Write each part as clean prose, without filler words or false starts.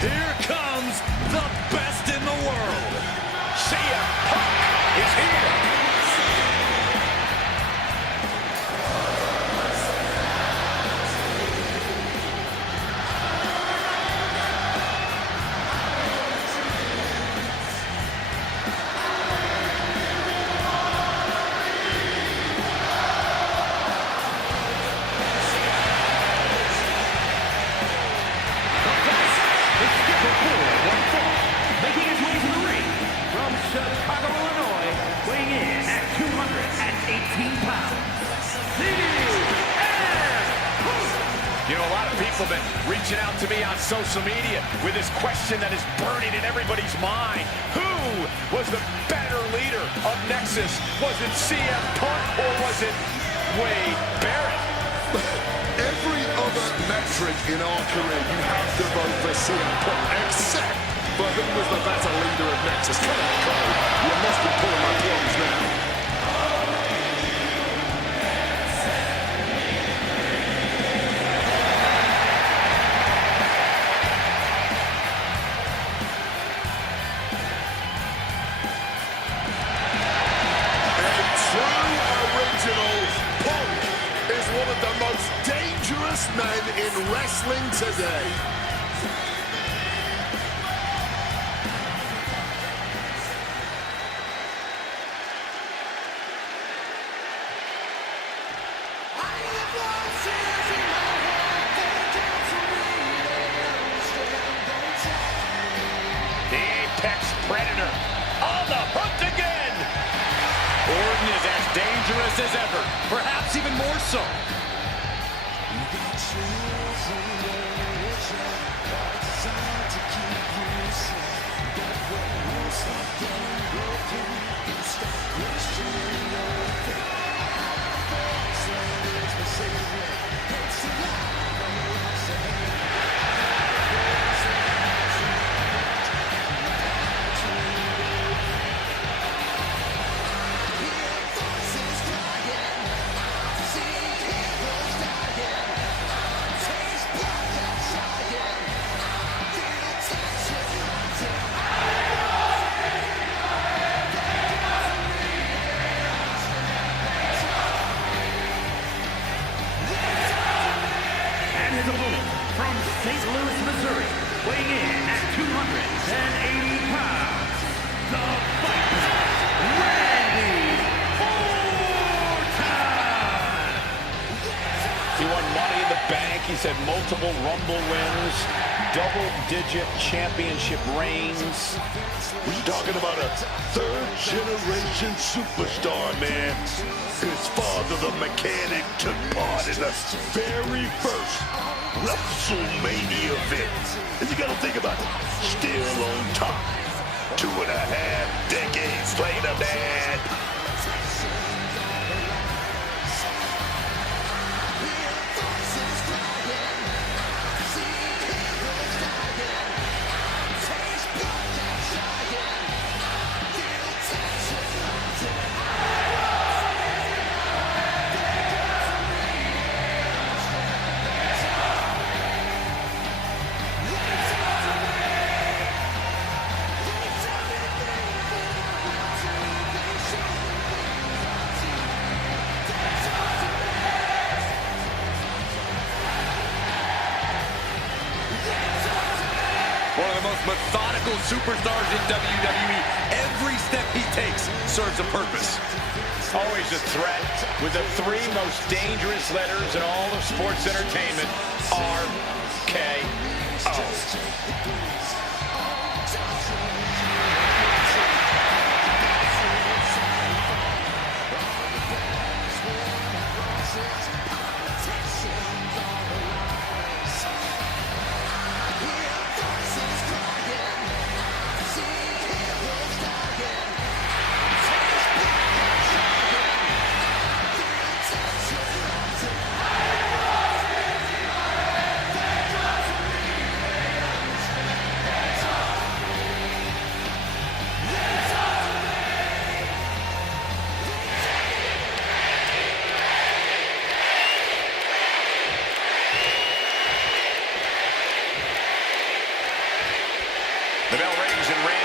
Here comes the best in the world. CM Punk is here. Chicago, Illinois, weighing in at 218 pounds, You know, a lot of people have been reaching out to me on social media with this question that is burning in everybody's mind. Who was the better leader of Nexus? Was it CM Punk or was it Wade Barrett? Every other metric in our career, you have to vote for CM Punk, except for who was the better leader of Nexus. Come on, Cole. You must be pulling my plums now. And true original, Punk is one of the most dangerous men in wrestling today. Predator on the hunt again. Orton is as dangerous as ever, perhaps even more so. his opponent from St. Louis, Missouri, weighing in at 280 pounds, the Viper, Randy Orton! He won Money in the Bank. He's had multiple Rumble wins, double-digit championship reigns. We're talking about a third-generation superstar, man. His father, the Mechanic, took part in the very first WrestleMania event. And you gotta think about it, still on top. 2.5 decades later, man. One of the most methodical superstars in WWE. Every step he takes serves a purpose. Always a threat with the three most dangerous letters in all of sports entertainment, RKO.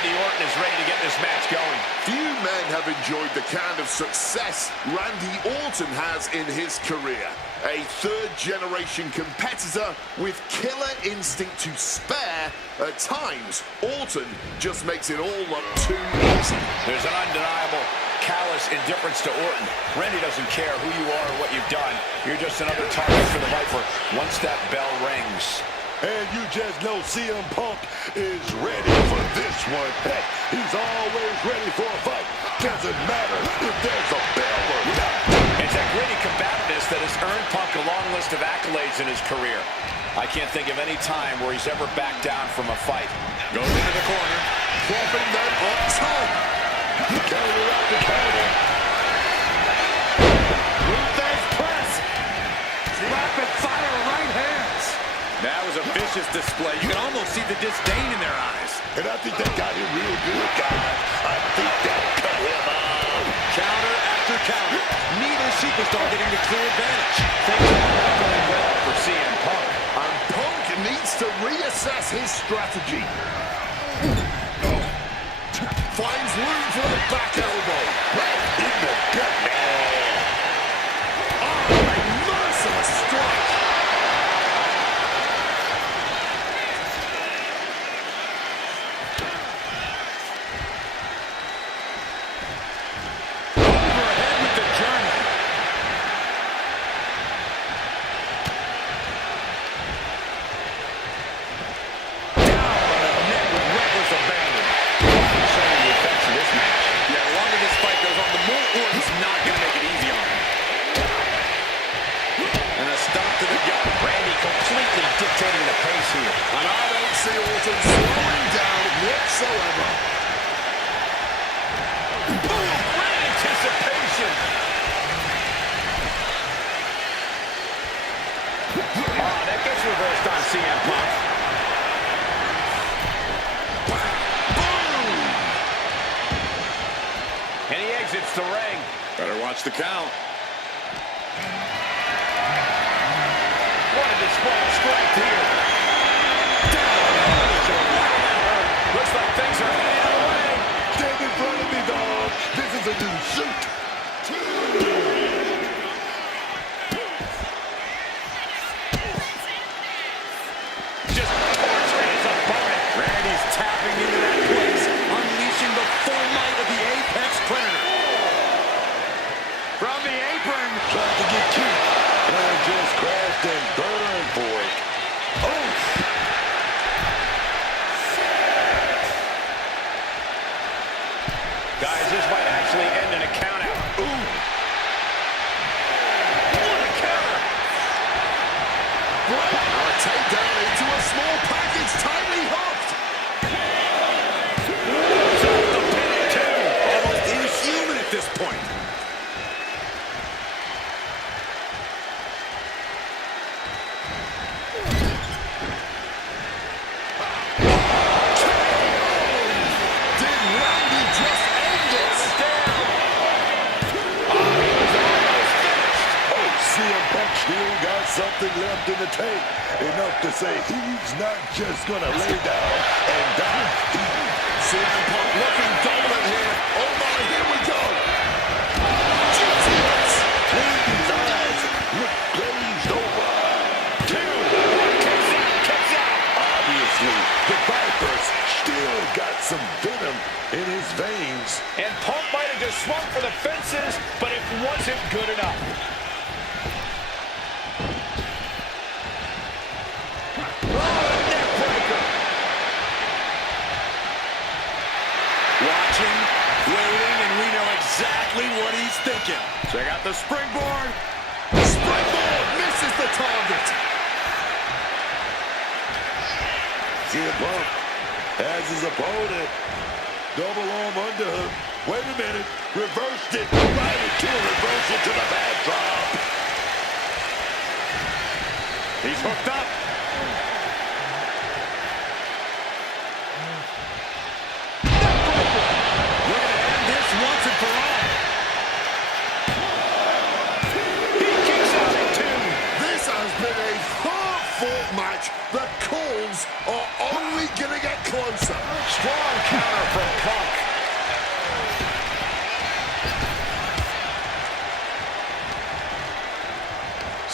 Randy Orton is ready to get this match going. Few men have enjoyed the kind of success Randy Orton has in his career. A third-generation competitor with killer instinct to spare. At times, Orton just makes it all look too easy. There's an undeniable callous indifference to Orton. Randy doesn't care who you are or what you've done. You're just another target for the Viper once that bell rings. And you just know CM Punk is ready for this one. Heck, he's always ready for a fight. Doesn't matter if there's a bell or not. It's that gritty combativeness that has earned Punk a long list of accolades in his career. I can't think of any time where he's ever backed down from a fight. Goes into the corner. Dropping them up top. Counter out the counter. Ruthless press. Rapid fire right hands. That was a vicious display. You can almost see the disdain in their eyes. And I think that got him real good, guys. I think that cut him out. Counter after counter. Neither superstar getting the clear advantage. Things are not going well for CM Punk. And Punk needs to reassess his strategy. Finds room for the back elbow. Right in the gut. Oh, a merciless strike. Overhead with the German. Down on the neck with reckless abandon. Showing the effects of this match. Yeah, the longer this fight goes on, the more Orton's not going to make it easy on him. And a stomp to the gut. Randy completely dictating the pace here. And I don't see Orton slowing down whatsoever. Boom! Great anticipation. Oh, that gets reversed on CM Punk. Boom! And he exits the ring. Better watch the count. What a display of strength here. Looks like things are heading our way. Stand in front of me, dog. This is a new suit. Just torturing his opponent. Randy's tapping into that place, unleashing the full might of the Apex Predator. From the apron. Tried to get cute. And just crashed and burned for it. Oh! Guys, this might actually end in a countout. Ooh. What a counter. Now a takedown into a small package, tightly hooked. Moves off the pin too. Almost inhuman at this point. Did Randy just end this? Oh, CM Punk still got something left in the tank. Enough to say he's not just gonna lay down and die. CM Punk looking dominant here. Oh my, here we go. Jesus! Randy's eyes look glazed over. Kicks out. Obviously, the Viper's still got some venom in his veins. And Punk might have just swung for the fences, but it wasn't good enough. Neck breaker. Watching, waiting, and we know exactly what he's thinking. Check out the springboard. Springboard misses the target. CM Punk has his opponent. Double arm underhook. Wait a minute. Reversed it. Right into a reversal to the backdrop. He's hooked up. We're going to end this once and for all. He kicks out at two. This has been a hard-fought match. The calls are only going to get closer. Strong counter from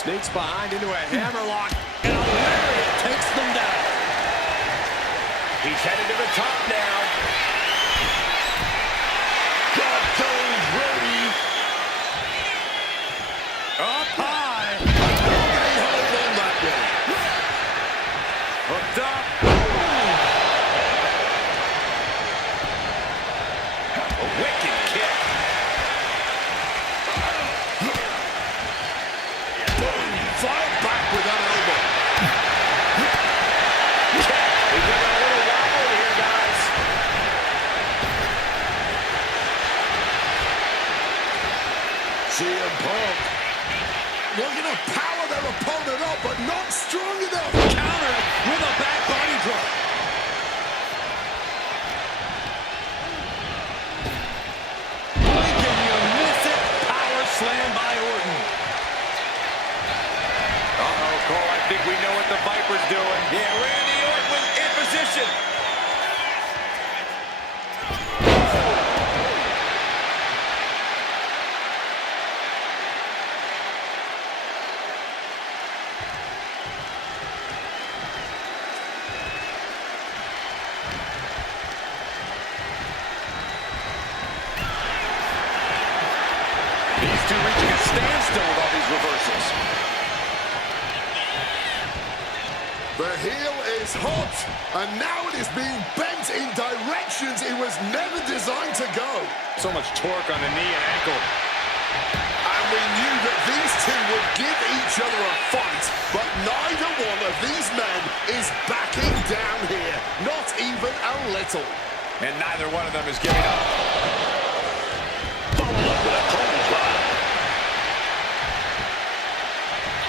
Sneaks behind into a hammerlock, and a lariat takes them down. He's headed to the top now. Got those ready. Up high. They hold on that one. Hooked up. A wicked kick. Boom. Fire back with that elbow. He's getting a little wobbly here, guys. CM Punk looking to power their opponent up, but not strong enough. Countered with a back body drop. Can you miss it? Power slam by Orton. Uh-oh, Cole, I think we know what the Viper's doing. Yeah, Randy Orton in position. These two reaching a standstill with all these reversals. The heel is hot, and now it is being bent in directions it was never designed to go. So much torque on the knee and ankle. And we knew that these two would give each other a fight, but neither one of these men is backing down here, not even a little. And neither one of them is giving up. Followed up with a clothesline.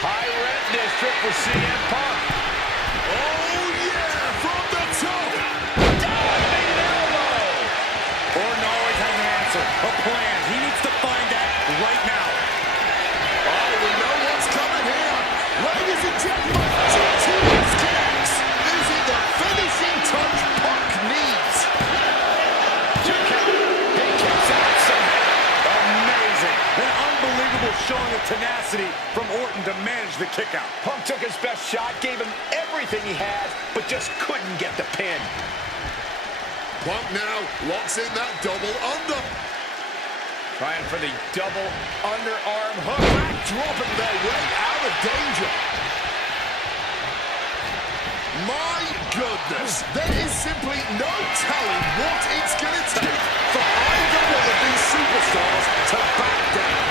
High rent district for CM Punk. Oh yeah, from the top. Dominated elbow. Orton always has an answer, a plan. He needs to find that right now. Oh, we know what's coming here. Ladies and gentlemen, T2S connects. Is it the finishing touch Punk needs? Two count. He kicks out somehow. Amazing. An unbelievable showing of tenacity from Orton to manage the kick out. Punk took his best shot, gave him everything he had, but just couldn't get the pin. Punk now locks in that double under. Trying for the double underarm hook. Dropping their way out of danger. My goodness, there is simply no telling what it's going to take for either one of these superstars to back down.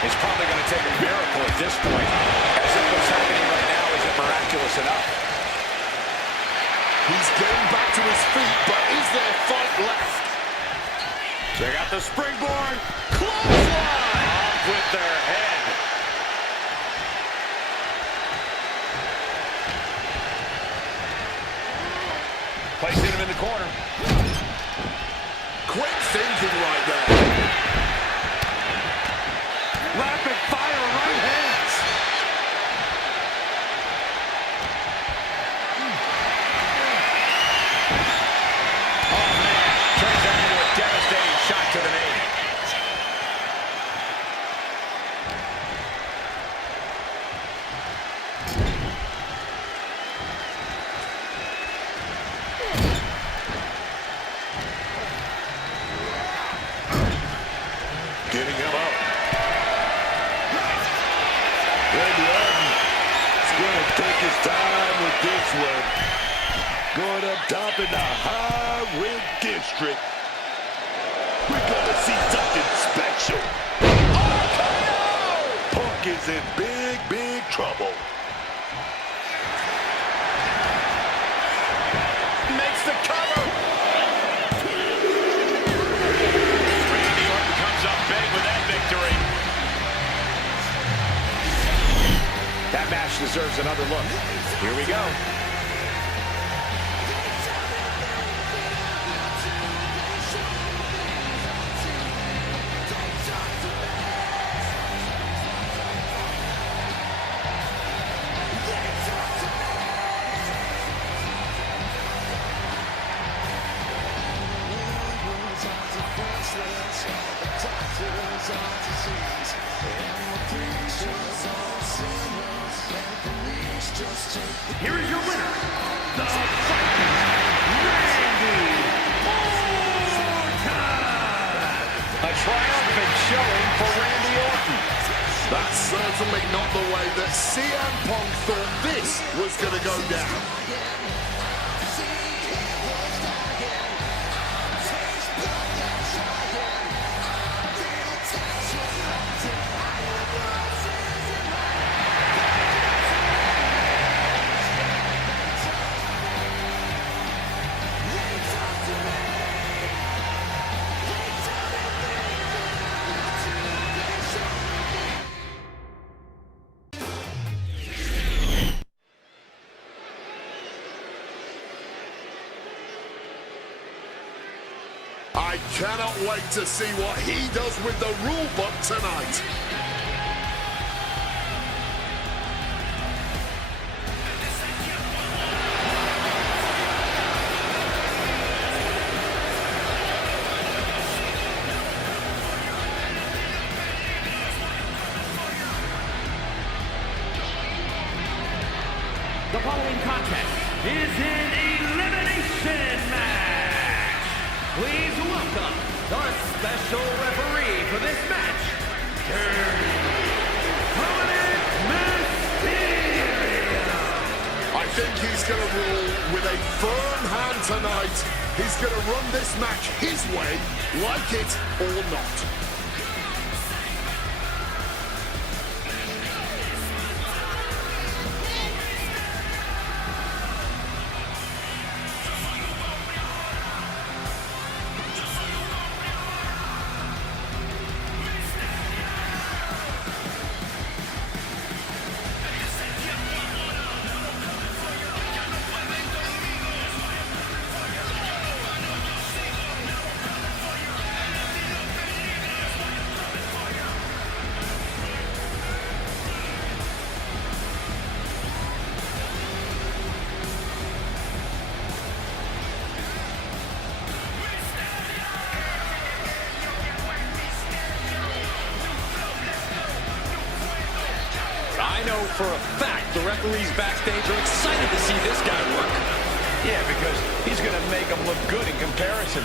It's probably going to take a miracle at this point. As if what's happening right now isn't miraculous enough. He's getting back to his feet, but is there fight left? They got the springboard. Clothesline! Off with their head. Placing him in the corner. Quick thinking right there. Rapid fire right hands. Oh, man. Turns that into a devastating shot to the knee. Getting him up. Randy Orton is going to take his time with this one. Going up top in the high red district. We're going to see something special. Oh, Punk is in big, big trouble. Makes the cover. Randy Orton comes up big with that victory. That match deserves another look. Here we go. Here is your winner, the fighter, Randy Orton! A triumphant showing for Randy Orton. That's certainly not the way that CM Punk thought this was going to go down. I cannot wait to see what he does with the rule book tonight. The following contest is an elimination match. Please welcome the special referee for this match, Dominic Mysterio. I think he's going to rule with a firm hand tonight. He's going to run this match his way, like it or not. I know for a fact the referees backstage are excited to see this guy work. Yeah, because he's going to make them look good in comparison.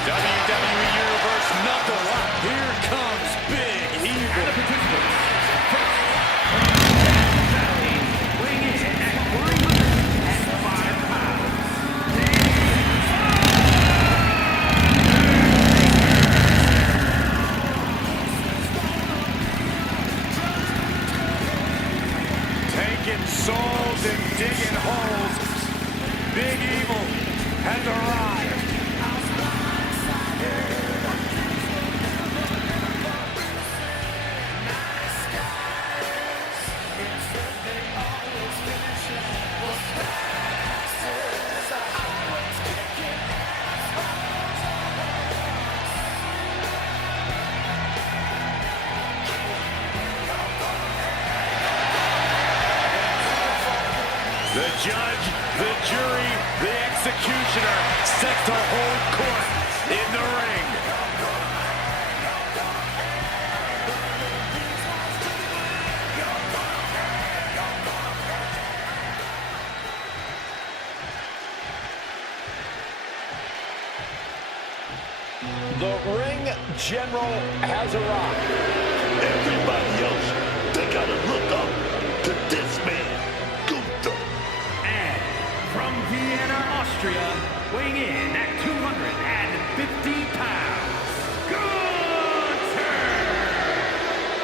WWE Universe number one. Here comes Big Evil. And the participants, first, Valley, weighing in at 105 pounds. Taking souls and digging holes. Big Evil has arrived. The judge, the jury, the executioner set to hold court in the ring. The ring general has arrived. Everybody else, they got to look up to this man, Gunther. And from Vienna, Austria, weighing in at 250 pounds, Gunther!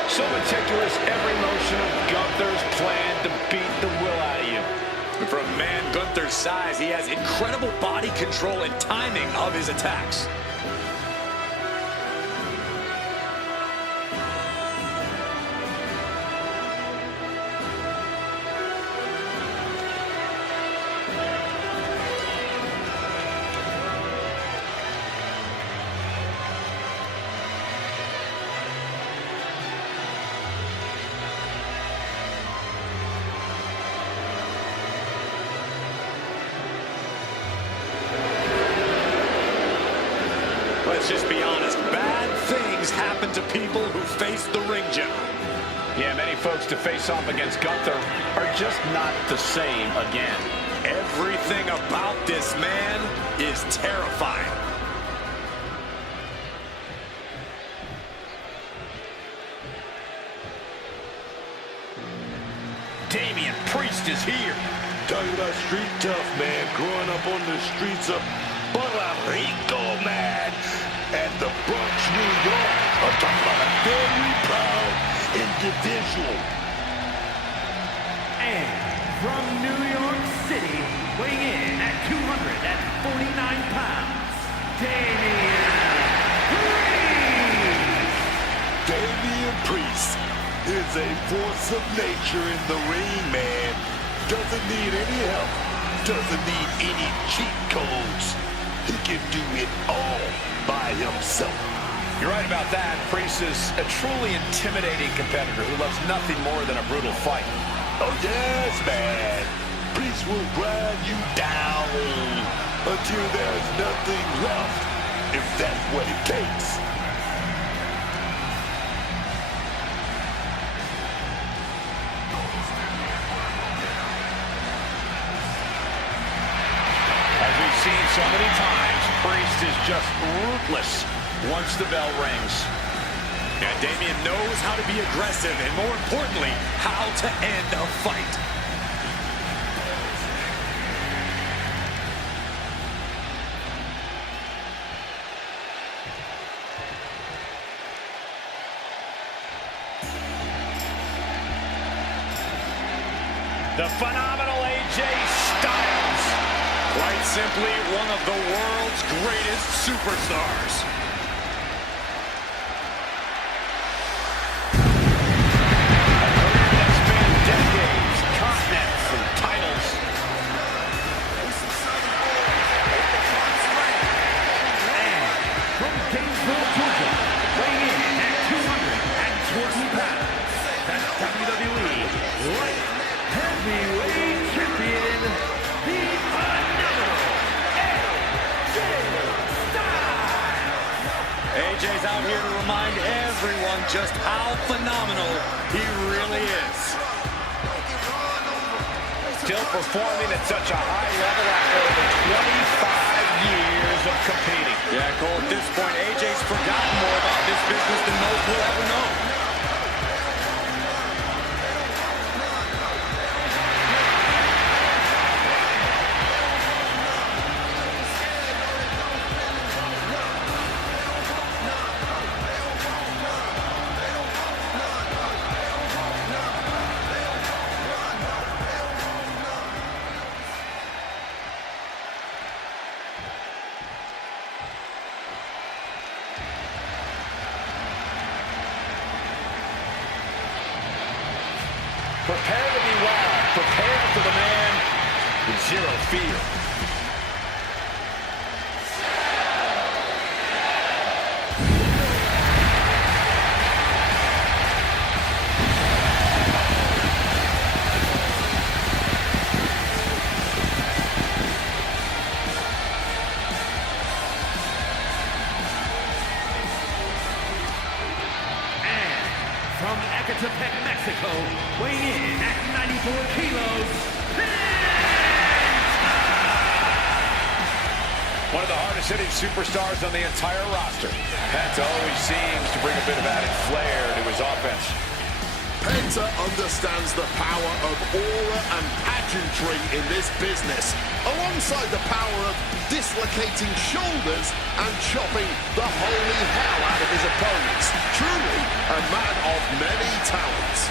So meticulous, every motion of Gunther's plan to beat the will out of you. And for a man Gunther's size, he has incredible body control and timing of his attacks. let's just be honest, bad things happen to people who face the ring general. Yeah, many folks to face off against Gunther are just not the same again. Everything about this man is terrifying. Damian Priest is here. Talking about street tough, man. Growing up on the streets of Puerto Rico, man. And the Bronx, New York. I'm talking about a very proud individual. And from New York City, weighing in at 249 pounds, Damian Priest is a force of nature in the ring, man. Doesn't need any help. Doesn't need any cheat codes. He can do it all by himself. You're right about that. Priest is a truly intimidating competitor who loves nothing more than a brutal fight. Oh, yes, man. Priest will grind you down until there's nothing left, if that's what it takes. As we've seen so many times, Priest is just ruthless once the bell rings. And Damian knows how to be aggressive and, more importantly, how to end a fight. The phenomenal AJ Styles. Quite simply, one of the world's greatest superstars. A career that spanned decades, continents, and titles. And from Gainesville, Georgia, weighing in at 220 pounds, that's WWE Light Heavyweight Champion, the phenomenal AJ Styles. AJ's out here to remind everyone just how phenomenal he really is. Still performing at such a high level after over 25 years of competing. Yeah, Cole, at this point, AJ's forgotten more about this business than most will ever know. Prepare to be wild. Prepare for the man with zero fear. From Ecatepec, Mexico, weighing in at 94 kilos, One of the hardest-hitting superstars on the entire roster. Penta always seems to bring a bit of added flair to his offense. Penta understands the power of aura and pageantry in this business, alongside the power of dislocating shoulders and chopping the holy hell out of his opponents. Truly a man of many talents.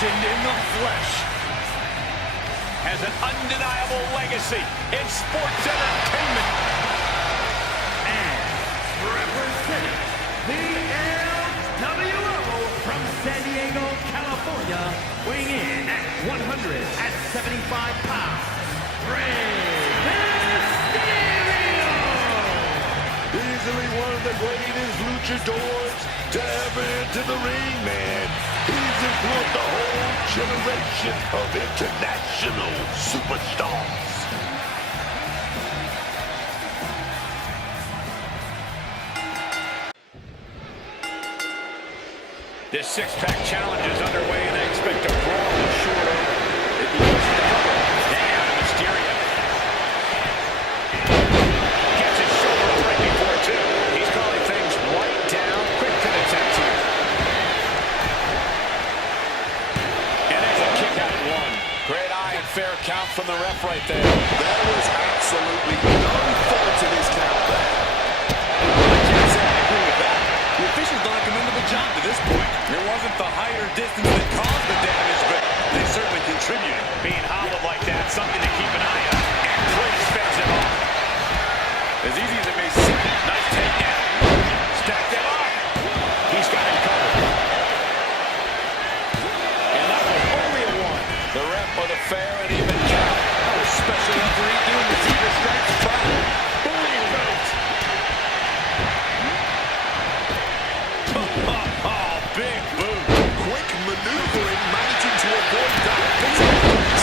legend in the flesh. Has an undeniable legacy in sports entertainment. And representing the LWO from San Diego, California, weighing in at 175 pounds, Easily one of the greatest luchadors to ever enter the ring, man. He's influenced the whole generation of international superstars. This six-pack challenge is underway, and I expect a brawl in short order. It begins to cover. Damn, Mysterio. Gets his shoulder up right before two. He's calling things right down. Quick to the tech here. And there's a kick out at one. Great eye and fair count from the ref right there. There was absolutely no fault in his count there. I can't say I agree with that. The officials done a commendable job to this point. It wasn't the height or distance that caused the damage, but they certainly contributed. Being hobbled like that, something to keep an eye on. And Priest fends him off. As easy as it may seem. Nice takedown. Stacked him up. He's got him covered. And that was only a one. The ref with a fair and even count. The special referee doing the Zebra Stripes proud. Bully coat. Oh, big boot. Quick maneuvering, managing to avoid that bitter boot.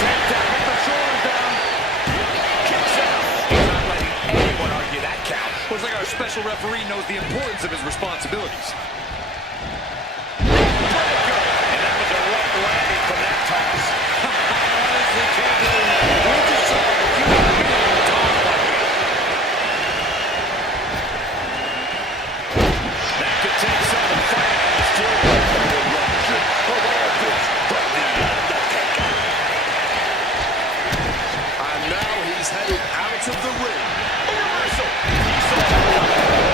Takedown with the shoulders down. Kicks out. He's not letting anyone argue that count. Looks like our special referee knows the importance of his responsibilities. Breaker. And that was a rough landing from that toss. I honestly can't believe we just saw a human being tossed like that. That could take some of the fight out of Mysterio. Eruption of all this from the Undertaker. And now he's headed out of the ring. A reversal. He saw that coming.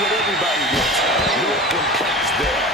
what everybody wants. No complaints there.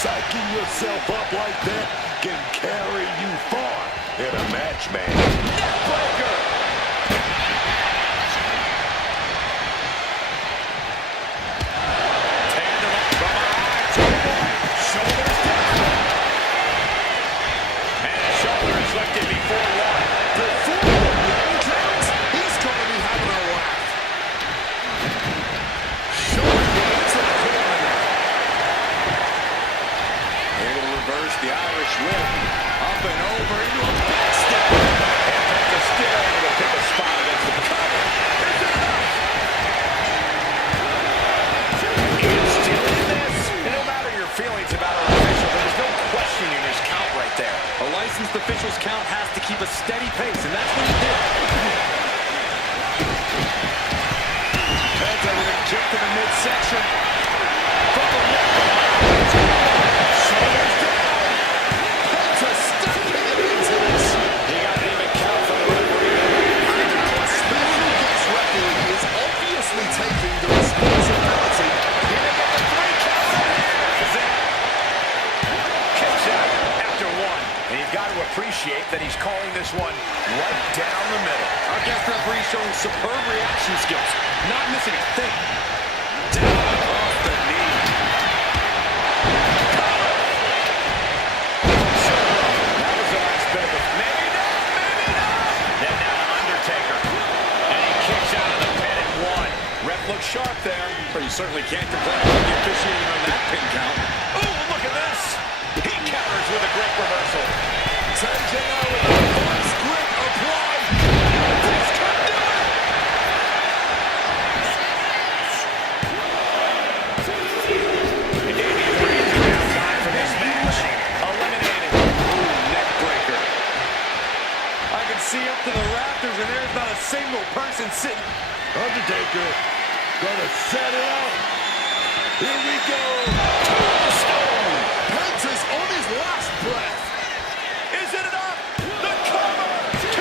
Psyching yourself up like that can carry you far in a match, man. Neckbreaker! Tandem up from behind. Shoulders down. And his shoulder is lifted before one. Before the one counts, he's going to be having a laugh. Showing him into the corner now. Able to reverse the Irish whip. Up and over into a backstep. And Penta still able to pick a spot against the cover. Is it enough? He's still in this. And no matter your feelings about our official, there's no questioning his count right there. A licensed official's count has to keep a steady pace, and that's what he did. Penta with a kick to the midsection. From the neck. Shoulders down. Penta stepping into this. He got an even count from the referee. And now a special guest referee is obviously taking the responsibility. Here we get the 3 count. Is it? Kicks out after 1. And you've got to appreciate that he's calling this one right down the middle. Our guest referee showing superb reaction skills. Not missing a thing. Down across the knee. That was the last bit of it. Maybe not, maybe not. Then now to Undertaker. And he kicks out of the pin at 1. Ref looks sharp there. But you certainly can't complain about the officiating on that pin count. Oh, look at this. He counters with a great reversal. Taking out with a vice grip applied. This can do it. And Damian Priest is now gone for this match. Eliminated. Neck breaker. I can see up to the rafters, and there's not a single person sitting. Undertaker gonna set it up. Here we go. Stone. Penta's on his last breath. Is it enough? The cover. 2.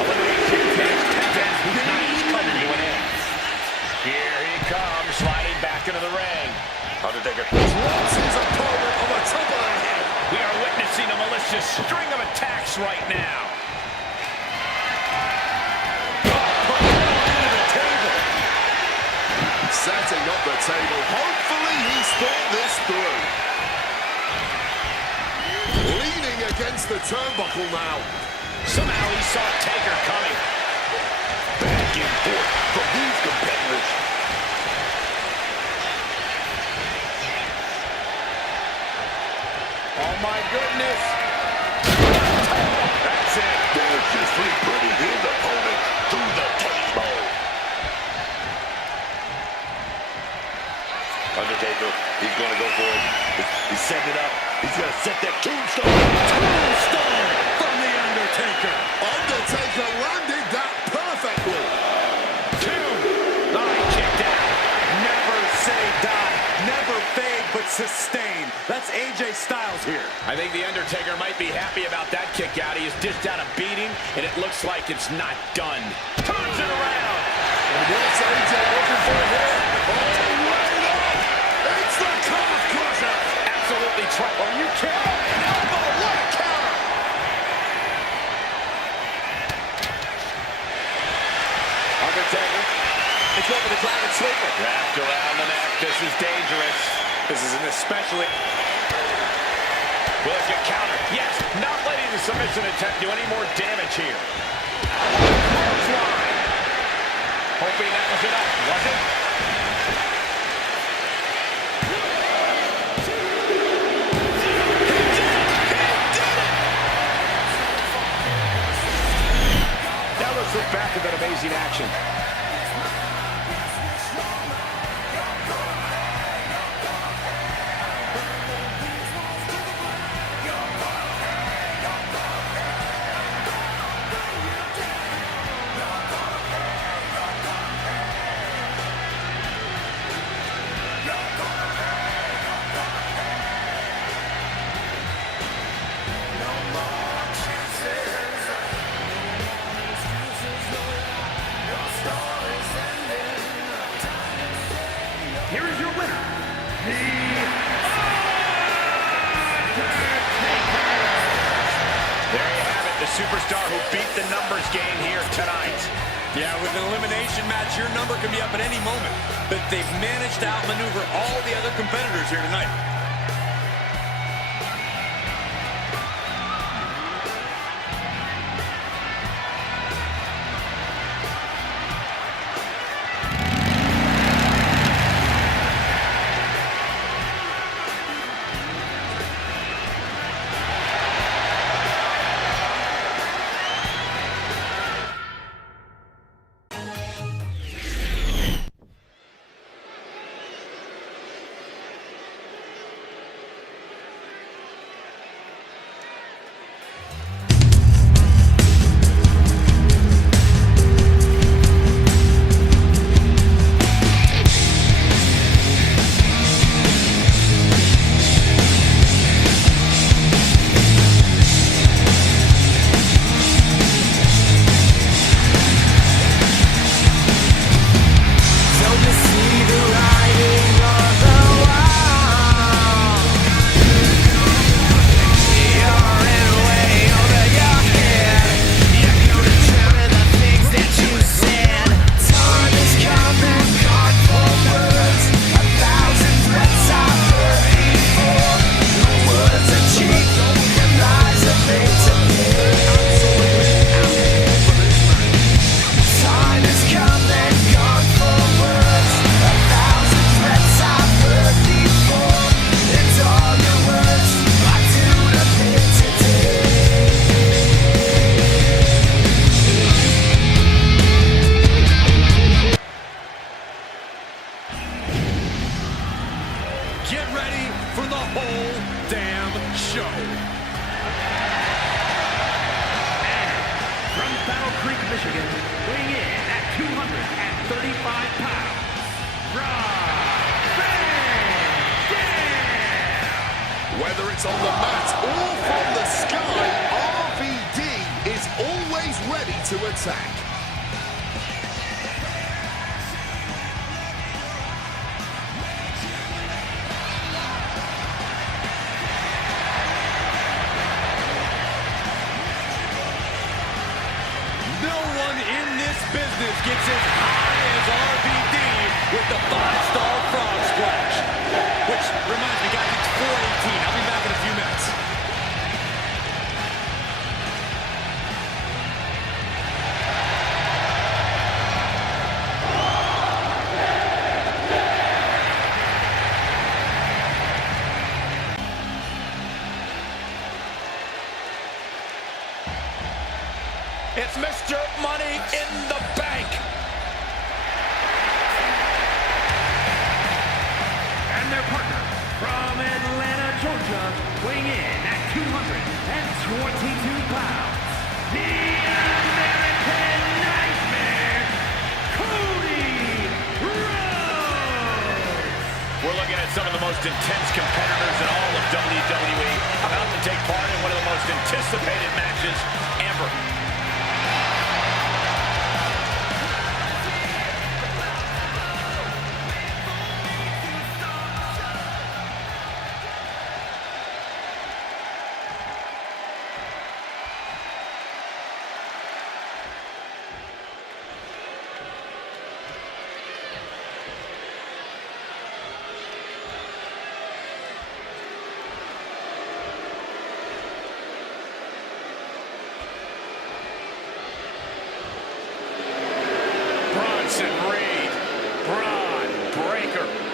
Elimination pin. Tonight's coming to an end. Here he comes, sliding back into the ring. Undertaker. Drops his opponent on the top of the head. We are witnessing a malicious string of attacks right now. Setting up the table. Hopefully he's thought this through. Leaning against the turnbuckle now. Somehow he saw Taker coming. Back and forth from these competitors. Oh my goodness. That's it. Viciously putting his opponent through the table. Undertaker, he's going to go for it. He's setting it up. He's going to set that tombstone. Tombstone from the Undertaker. Undertaker landed that perfectly. 2. Oh, he kicked out. Never say die. Never fade, but sustain. That's AJ Styles here. I think the Undertaker might be happy about that kick out. He has dished out a beating, and it looks like it's not done. Turns it around. And what's AJ looking for here? Oh, right up. It's the calf crusher. Absolutely trouble. Are you kidding? Elbow, what a counter. Undertaker. It's over the Dragon Sleeper. Wrapped around the neck. This is dangerous. This is an especially... Will it get countered? Yes. Not letting the submission attempt do any more damage here. Clothesline. Hoping that was enough. Was it? superstar who beat the numbers game here tonight. Yeah, with an elimination match, your number can be up at any moment. But they've managed to outmaneuver all the other competitors here tonight. Get ready for the whole damn show. And from Battle Creek, Michigan, weighing in at 235 pounds, Whether it's on the mat or from the sky, RVD is always ready to attack. No one in this business gets as high as RVD with the 5-star frog splash. Which reminds me, guys, it's 4:18. I'll be back in a few minutes. It's Mr. Money in the Bank. and their partner from Atlanta, Georgia, weighing in at 222 pounds, the American Nightmare, Cody Rhodes. We're looking at some of the most intense competitors in all of WWE, about to take part in one of the most anticipated matches ever.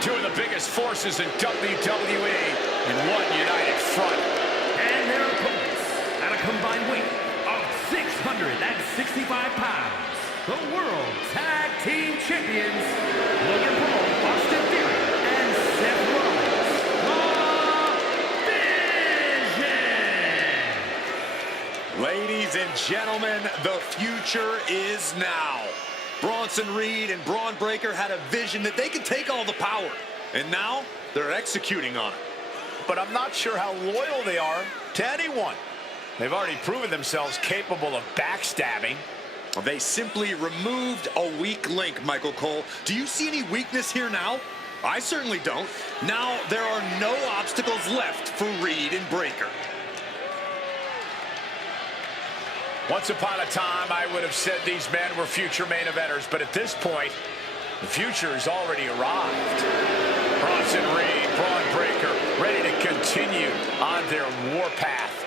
Two of the biggest forces in WWE in one united front. And their opponents, at a combined weight of 665 pounds, the World Tag Team Champions, Logan Paul, Austin Theory, and Seth Rollins. Vision! Ladies and gentlemen, the future is now. Bronson Reed and Braun Breaker had a vision that they could take all the power, and now they're executing on it. But I'm not sure how loyal they are to anyone. They've already proven themselves capable of backstabbing. They simply removed a weak link, Michael Cole. Do you see any weakness here now? I certainly don't. Now there are no obstacles left for Reed and Breaker. Once upon a time, I would have said these men were future main eventers, but at this point, the future has already arrived. Bronson Reed, Braun Breaker, ready to continue on their warpath.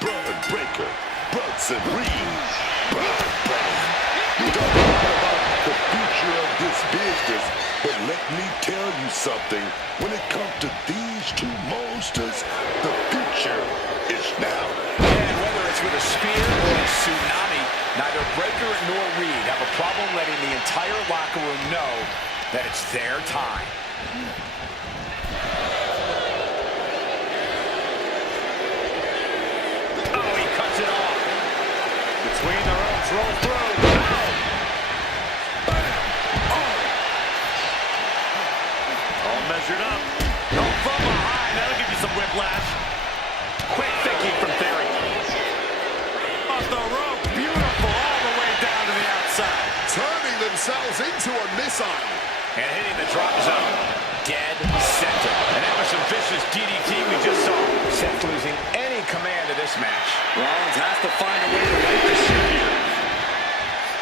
Braun Breaker, Bronson Reed, Braun Breaker. We talk a lot about the future of this business, but let me tell you something. When it comes to these two monsters, the future is now. And whether it's with a spear or a tsunami, neither Breaker nor Reed have a problem letting the entire locker room know that it's their time. Oh, he cuts it off. Between the ropes, roll through. All measured up. No, from behind. That'll give you some whiplash. Quick thinking from Theory. Off the rope. Beautiful. All the way down to the outside. Turning themselves into a missile. And hitting the drop zone. Dead center. And that was some vicious DDT we just saw. Seth losing any command of this match. Rollins has to find a way to right the ship here.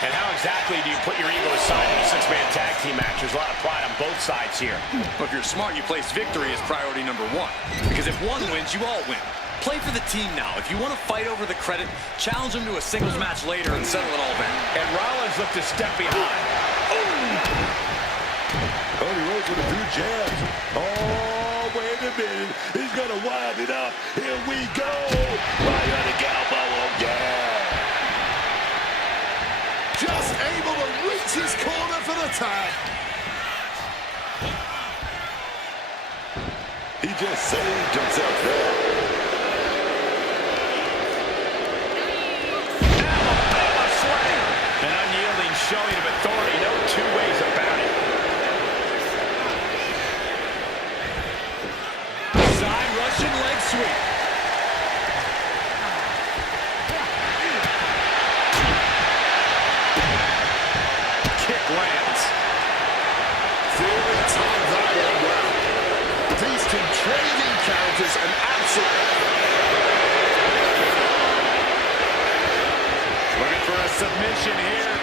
And how exactly do you put your ego aside in a six-man tag team match? There's a lot of pride on both sides here. Well, if you're smart, you place victory as priority number one. Because if one wins, you all win. Play for the team now. If you want to fight over the credit, challenge them to a singles match later and settle it all down. And Rollins looked a step behind. Oh, he rolls with a few jabs. Oh, wait a minute. He's going to wind it up. Here we go. Right on the elbow. Oh, yeah. Just able to reach his corner for the tag. He just saved himself there. Alabama slam. An unyielding showing of authority. No two ways about it. Side Russian leg sweep. Kick lands. Theory timed that one well. These two trading counters and absolute. Looking for a submission here.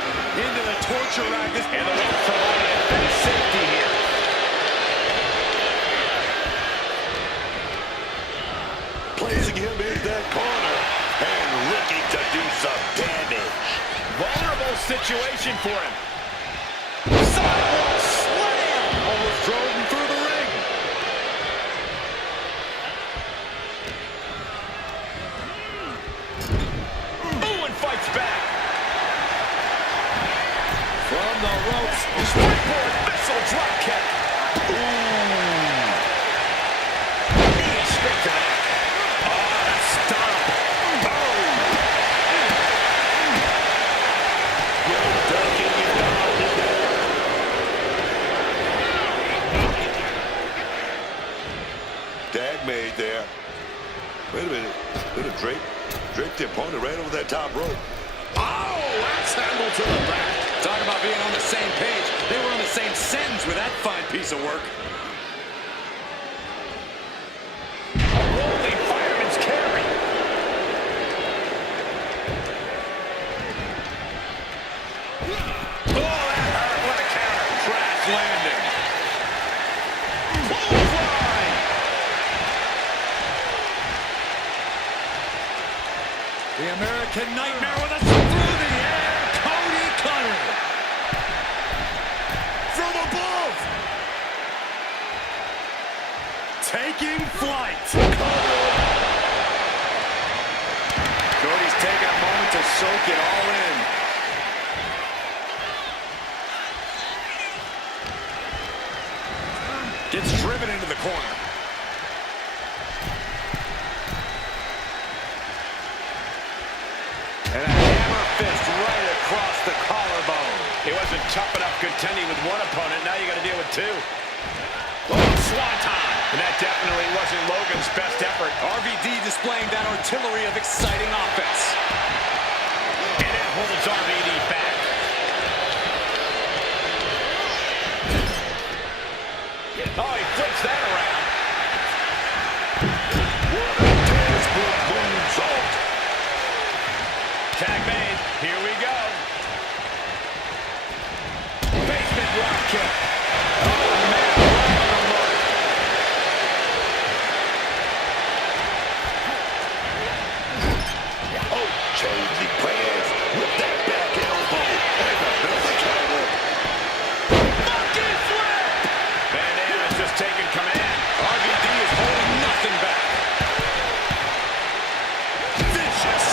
Into the torture rack. And the rope providing a bit of safety here. Placing him in that corner and looking to do some damage. Vulnerable situation for him. Sidewall slam. Almost drove him through the ring. Ooh, and fights back. From the ropes. Springboard missile drop kick. Ooh. Knee straight to the neck. Oh, that's stomp. Tag made there. Wait a minute. Did it drape the opponent right over that top rope? Oh, that's handled to the back. Talk about being on the same page. They were on the same sentence with that fine piece of work. Rolling fireman's carry. Oh, that hurt. What a counter. Crash landing. Clothesline. The American Nightmare with a through the air. Cody Cutter. From above. Taking flight. Cody's taking a moment to soak it all in. Gets driven into the corner. And a hammer fist right across the collarbone. He wasn't tough enough contending with one opponent. Now you got to deal with two. Oh, swanton. And that definitely wasn't Logan's best effort. RVD displaying that artillery of exciting offense. holds RVD back. Oh, he flips that around. What a dance for moonsault. Tag made. Here we go. Basement drop kick. Oh, man. Right on the mark. Oh, changing plans with that back elbow and another counter. Monkey flip. Van Dam has just taken command. RVD is holding nothing back. Vicious.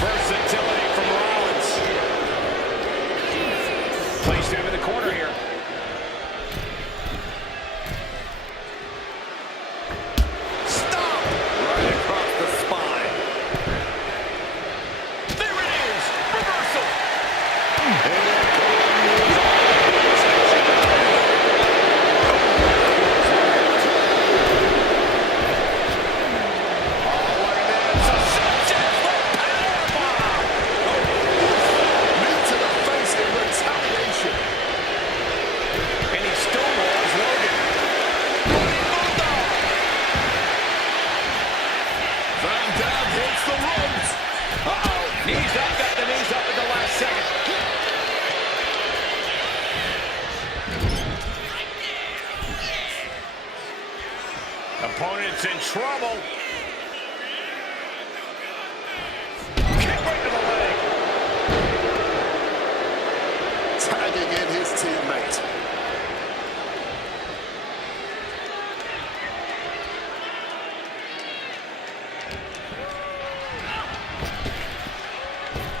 Versatility from Rollins. Placed him in the corner here. Stop! Right across the spine. There it is! Reversal! Knee to the face in retaliation. And he stonewalls Logan. Van Dam hits the ropes. Uh-oh. Knees up, got the knees up at the last second. Opponent's in trouble. Kick right to the leg. Tagging in his teammate.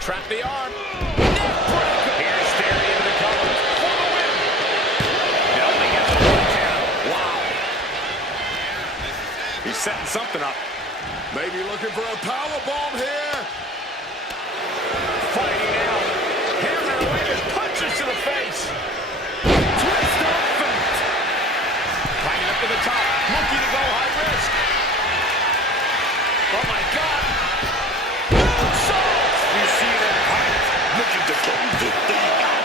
Trap the arm. Neckbreaker. Here's Theory into the cover for the win. It only gets a 1 count. Wow. He's setting something up. Maybe looking for a power bomb here. Fighting out. Hammering away his punches to the face. Twist up fate. Climbing up to the top. Looking to go high risk. Oh my God. Moonsault. You see that height. Looking to close this thing out.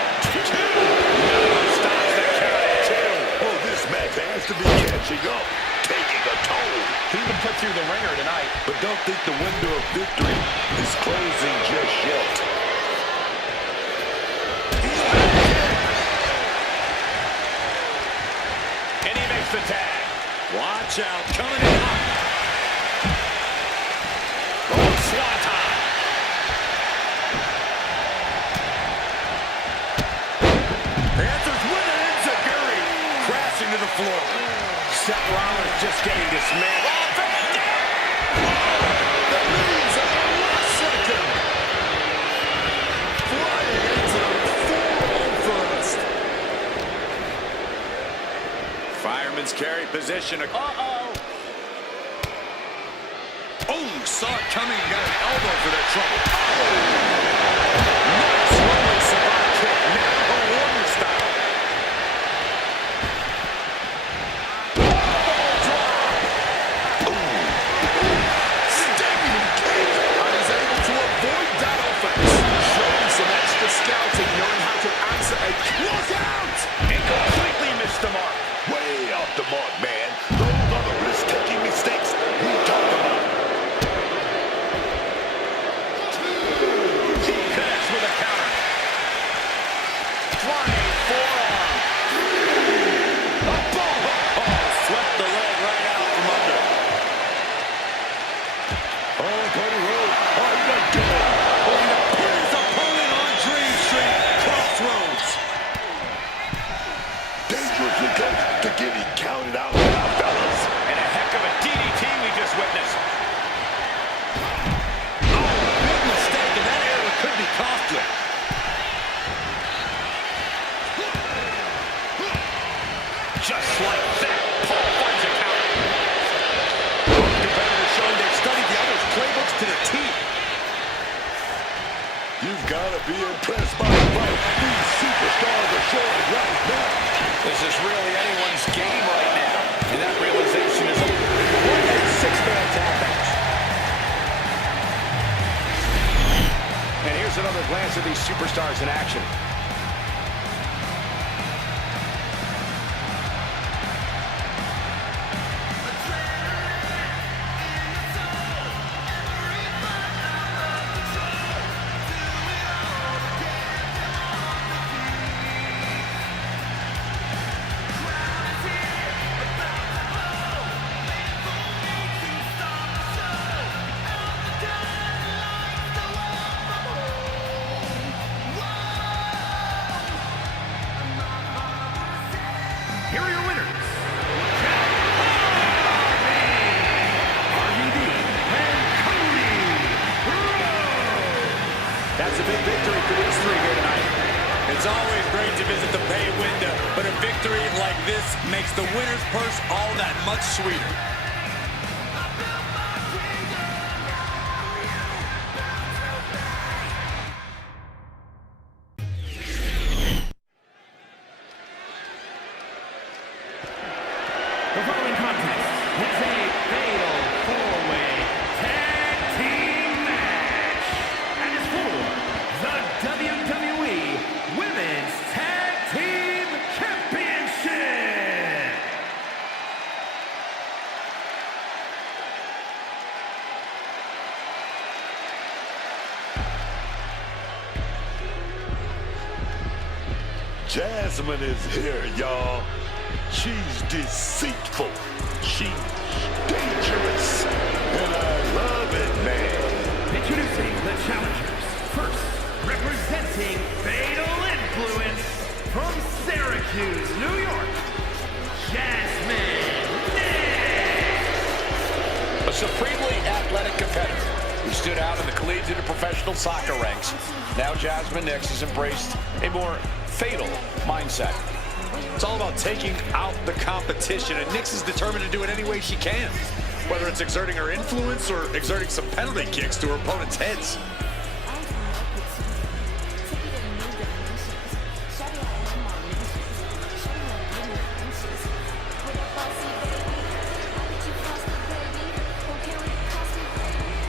Stops the count at 2. Oh, this match has to be catching up, taking a toll. He even put through the ringer tonight. But don't think the window of victory is closing just yet. And he makes the tag. Watch out, coming in hot. Oh, Swanton. Answers with an enziguri. Crashing to the floor. Seth Rollins just getting dismantled. The knees at the last second. Flying into the forearm first. Fireman's carry position. Uh-oh. Oh, saw it coming and got an elbow for that trouble. Nice rolling survive kick. Navajo Warrior style. Stinging kick. And he's able to avoid that offense. Showing some extra scouting, knowing how to answer a look out. And completely missed the mark. Way off the mark, man. Those are the risk-taking mistakes we talk about. He connects with a counter. Flying forearm. A ball. Oh, swept the leg right out from under. Oh, Cody Rhodes. Oh, you got to go. Put his opponent on Dream Street. Crossroads. Dangerously close to getting counted out now, fellas. And a heck of a DDT we just witnessed. Big mistake, and that error could be costly. Just like that. Paul finds a counter. Competitors showing they've studied the other's playbooks to the T. You've got to be impressed by the fight these superstars are showing right now. This is really anyone's game right now. And that realization is over. What a 6-man tag match. WWE superstars in action. Here are your winners. RVD and Cody Rhodes. That's a big victory for these three here tonight. It's always great to visit the pay window, but a victory like this makes the winner's purse all that much sweeter. The following contest is a fatal four-way tag team match and is for the WWE Women's Tag Team Championship. Jasmine is here, y'all. She's deceitful. She's dangerous. And I love it, man. Introducing the challengers. First, representing Fatal Influence from Syracuse, New York, Jasmine Nix. A supremely athletic competitor who stood out in the collegiate and professional soccer ranks. Now Jasmine Nix has embraced a more fatal mindset. It's all about taking out the competition, and Nix is determined to do it any way she can, whether it's exerting her influence or exerting some penalty kicks to her opponent's heads.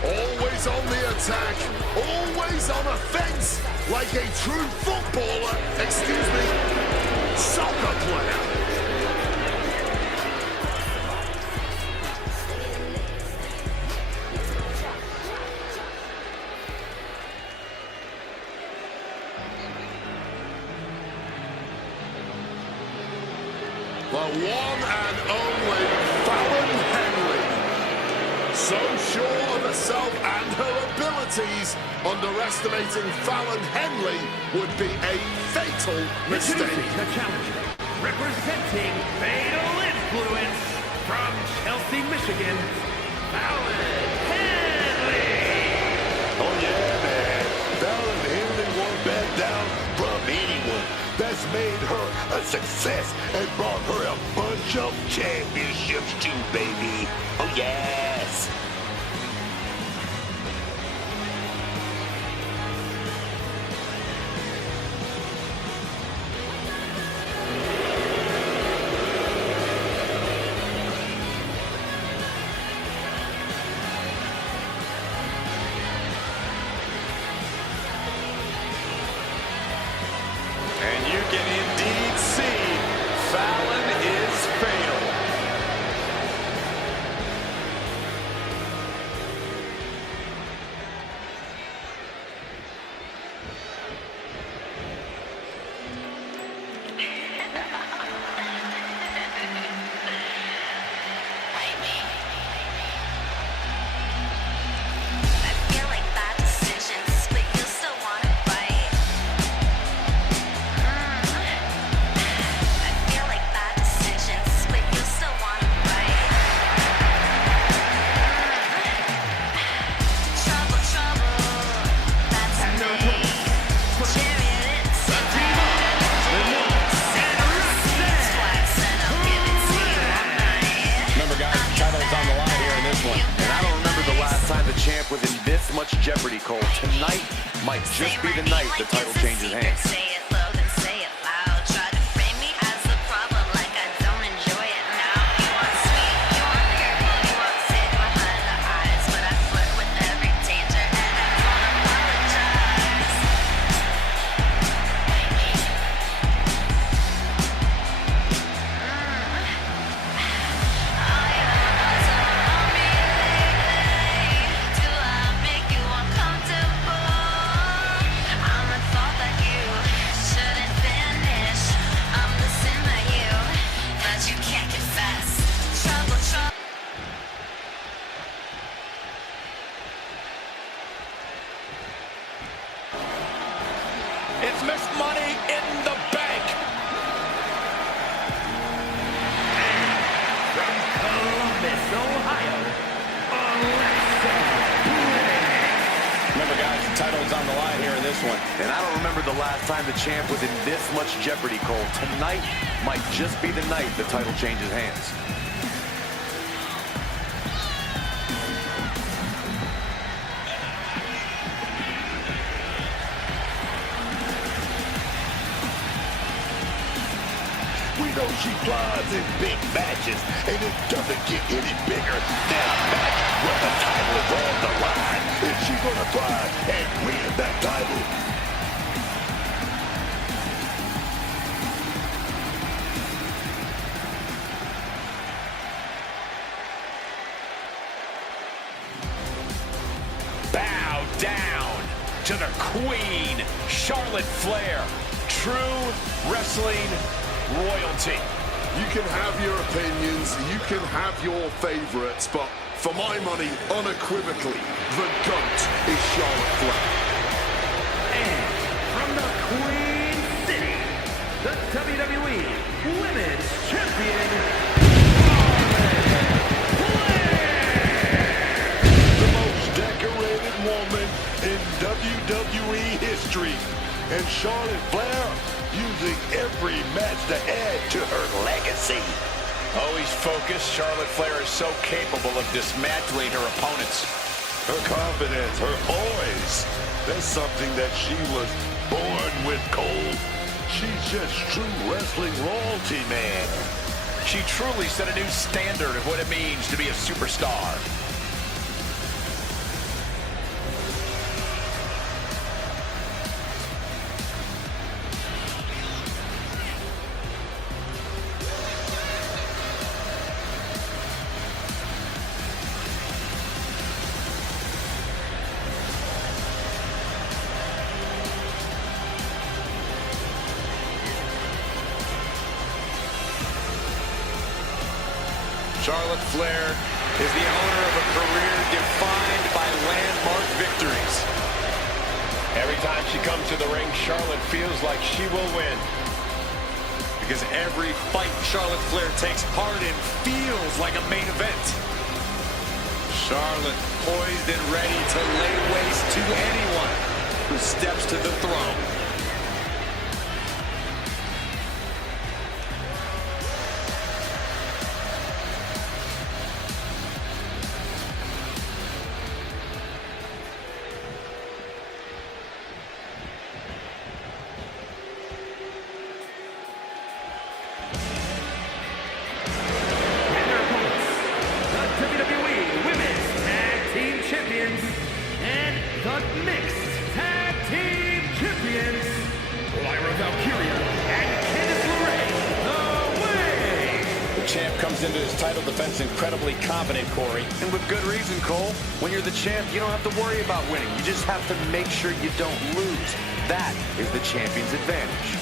Always on the attack, always on offense, like a true footballer, excuse me, soccer player. The one and only Fallon Henley. So sure of herself and her abilities, underestimating Fallon Henley would be a fatal mistake. Introducing the challenger, representing Fatal Influence from Chelsea, Michigan, Fallon Henley. Oh, yeah, man. Fallon Henley won't back down from anyone. That's made her a success and brought her a bunch of championships too, baby. Oh, yes. And you can indeed see Fallon is fatal. champ was in this much jeopardy, Cole. Tonight might just be the night the title changes hands. Ohio, Alexa Bliss. Remember, guys, the title is on the line here in this one. And I don't remember the last time the champ was in this much jeopardy, Cole. Tonight might just be the night the title changes hands. We know she flies in big matches, and it doesn't get any bigger than a match where the title is on the line. Is she gonna try and win that title? Bow down to the Queen, Charlotte Flair. True wrestling royalty. You can have your opinions, you can have your favorites, but for my money, unequivocally, the GOAT is Charlotte Flair. And from the Queen City, the WWE Women's Champion, The most decorated woman in WWE history. And Charlotte Flair using every match to add to her legacy. Always focused, Charlotte Flair is so capable of dismantling her opponents. Her confidence, her poise, that's something that she was born with, Cole. She's just true wrestling royalty, man. She truly set a new standard of what it means to be a superstar. Charlotte Flair is the owner of a career defined by landmark victories. Every time she comes to the ring, Charlotte feels like she will win. Because every fight Charlotte Flair takes part in feels like a main event. Charlotte poised and ready to lay waste to anyone who steps to the throne. WWE Women's Tag Team Champions and the Mixed Tag Team Champions, Lyra Valkyria and Candice LeRae, The Way. The champ comes into his title defense incredibly confident, Corey. And with good reason, Cole. When you're the champ, you don't have to worry about winning. You just have to make sure you don't lose. That is the champion's advantage.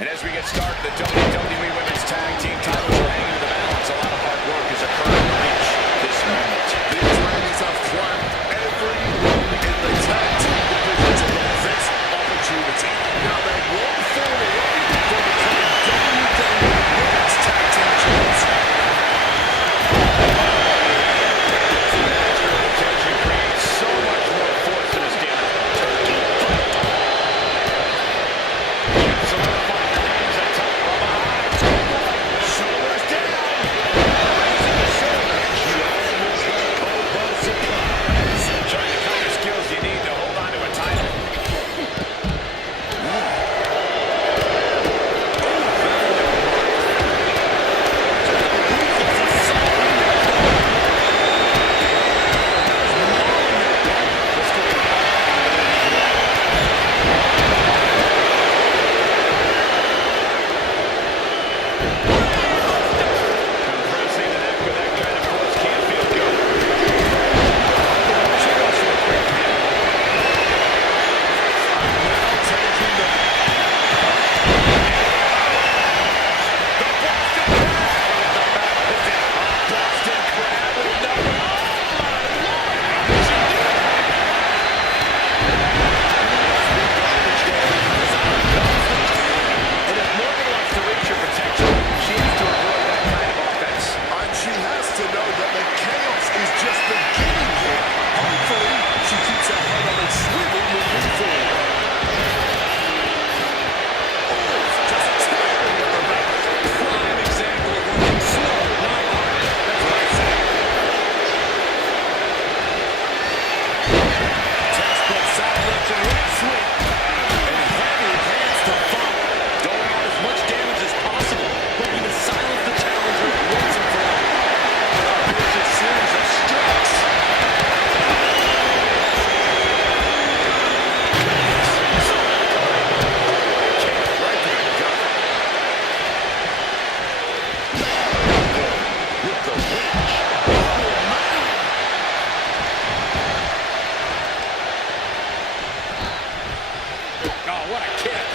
And as we get started, the WWE Women's Tag Team titles are hanging in the balance. A lot of hard work has occurred to reach this moment. The Israelis have clamped every one in the tag team division to get this opportunity. Now they're one fall away from becoming WWE Women's Tag Team Champions. This national attention creates so much more force in this game. Turkey fight. Solidified claims atop from behind. Compressing the neck with that kind of force can't feel good. She goes for a quick pin. Now taking the Boston Crab with number. And if Morgan wants to reach her potential, she has to avoid that kind of offense. And she has to know that the chaos is just beginning here. Hopefully, she keeps her head on a swivel moving forward. Oh, just tearing at the back. Prime example of working slow, not hard. That's what I say. Textbook sandwich and leg sweep. And heavy hands to follow. Doling out as much damage as possible, hoping to silence the challenger once and for all. A vicious series of strikes. Right to the gut. With the winch. Oh, man. Oh, what a kick.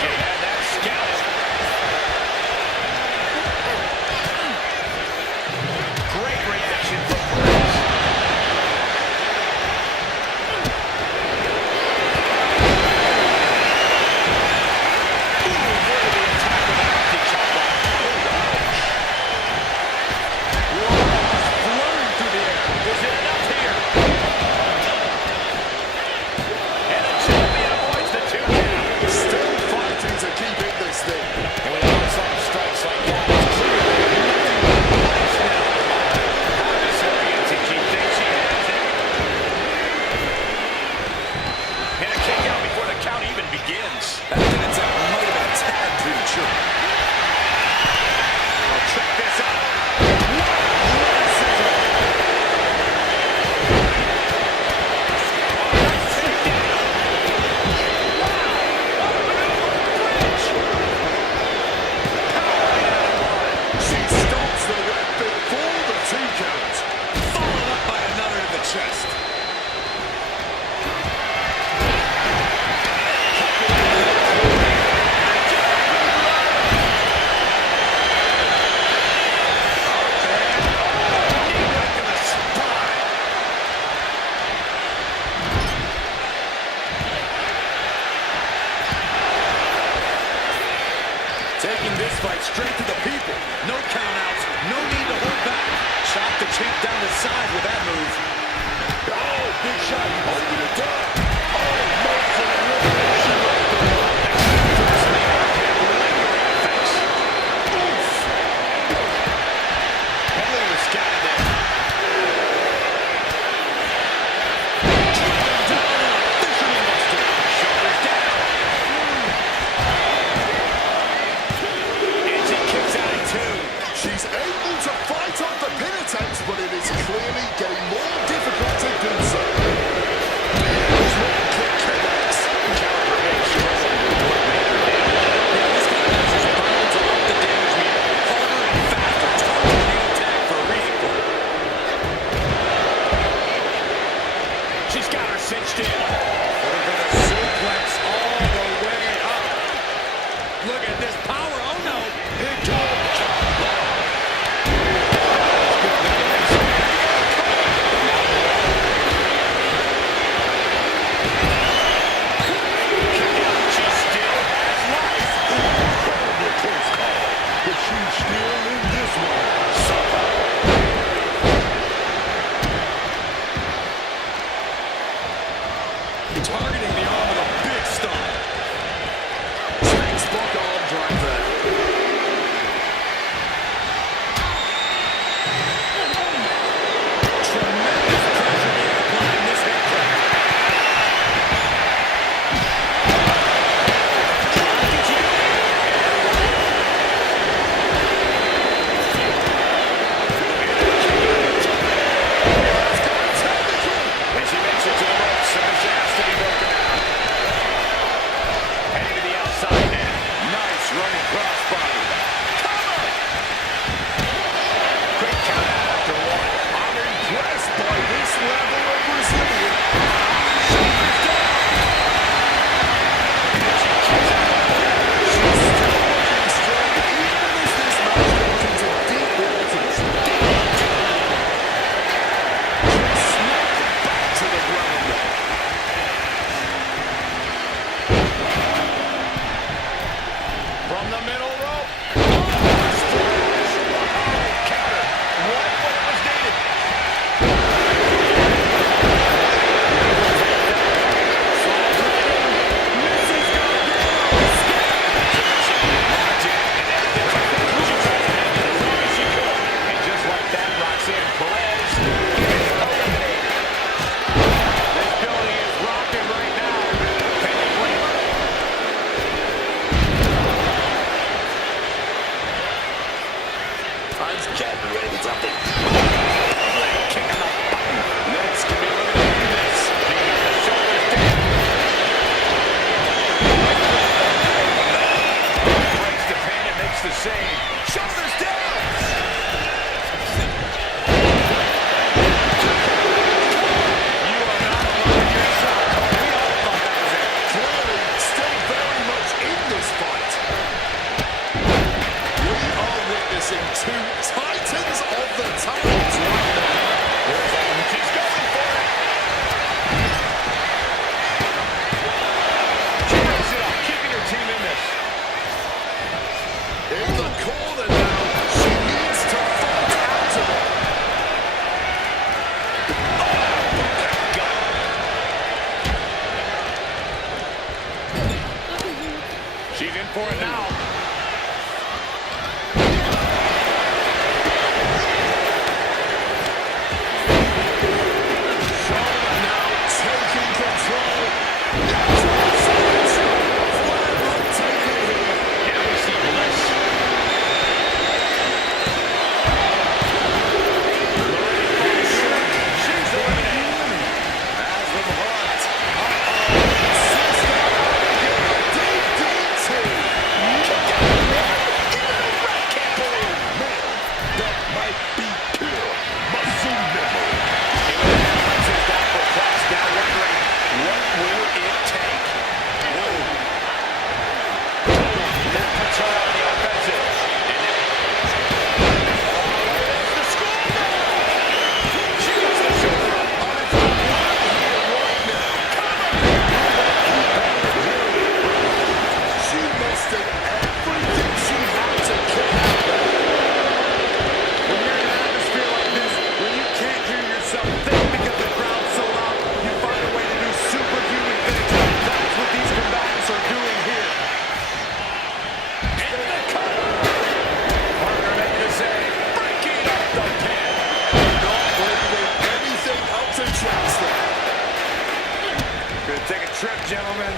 She had that scouted. Great reaction from Bruce. Worthy attack with an empty chop block. Flurry through the air. Is it enough here? And the champion avoids the 2 count. Still fighting to keep in this thing. And with onslaught strikes like that, it's clearly nothing but flash now. How disoriented she thinks she has it. And a kick out before the count even begins. That didn't take might have been a tad premature. I'll check this out. She stops the ref before the 2 count. Followed up by another to the chest. Taking this fight straight to the people. No countouts, no need to hold back. Shot the champ down the side with that move. Oh, big shot. Over the top. Oh, nice for the elimination right there. Heavily was scouted there. Shoulders down. And she kicks out at 2. She's able to fight off the pin attempts, but it is clearly getting more difficult to do so. Drop kick connects. Count remains strong. This combination is bound to up the damage meter. Harder and faster, targeting the attack for a reason. She's got her cinched in. Looking for the suplex all the way up. Look at this power. Oh no. Here comes She still has life. Incredibly close call, but she's still in this one. Targeting the arm with a big stomp. textbook arm drag there. Tremendous pressure being applied in this hip crack. And she makes it to the ropes, so she has to be broken out. She's in for it now. Charlotte now taking control. Now we see Bliss. She's eliminated. As from Hart. That might be pure muscle memory. Now wondering, what will it take? That puts her on the offensive. And then, there's the score! She gets the shoulder up. She mustered everything she had to kick out there. When you're in an atmosphere like this, where you can't hear yourself think because the crowd's so loud, you find a way to do superhuman things. That's what these combatants are doing here. In the cover. Parker making the save. Breaking up the pin. Not leaving anything up to chance there. Gonna take a trip, gentlemen.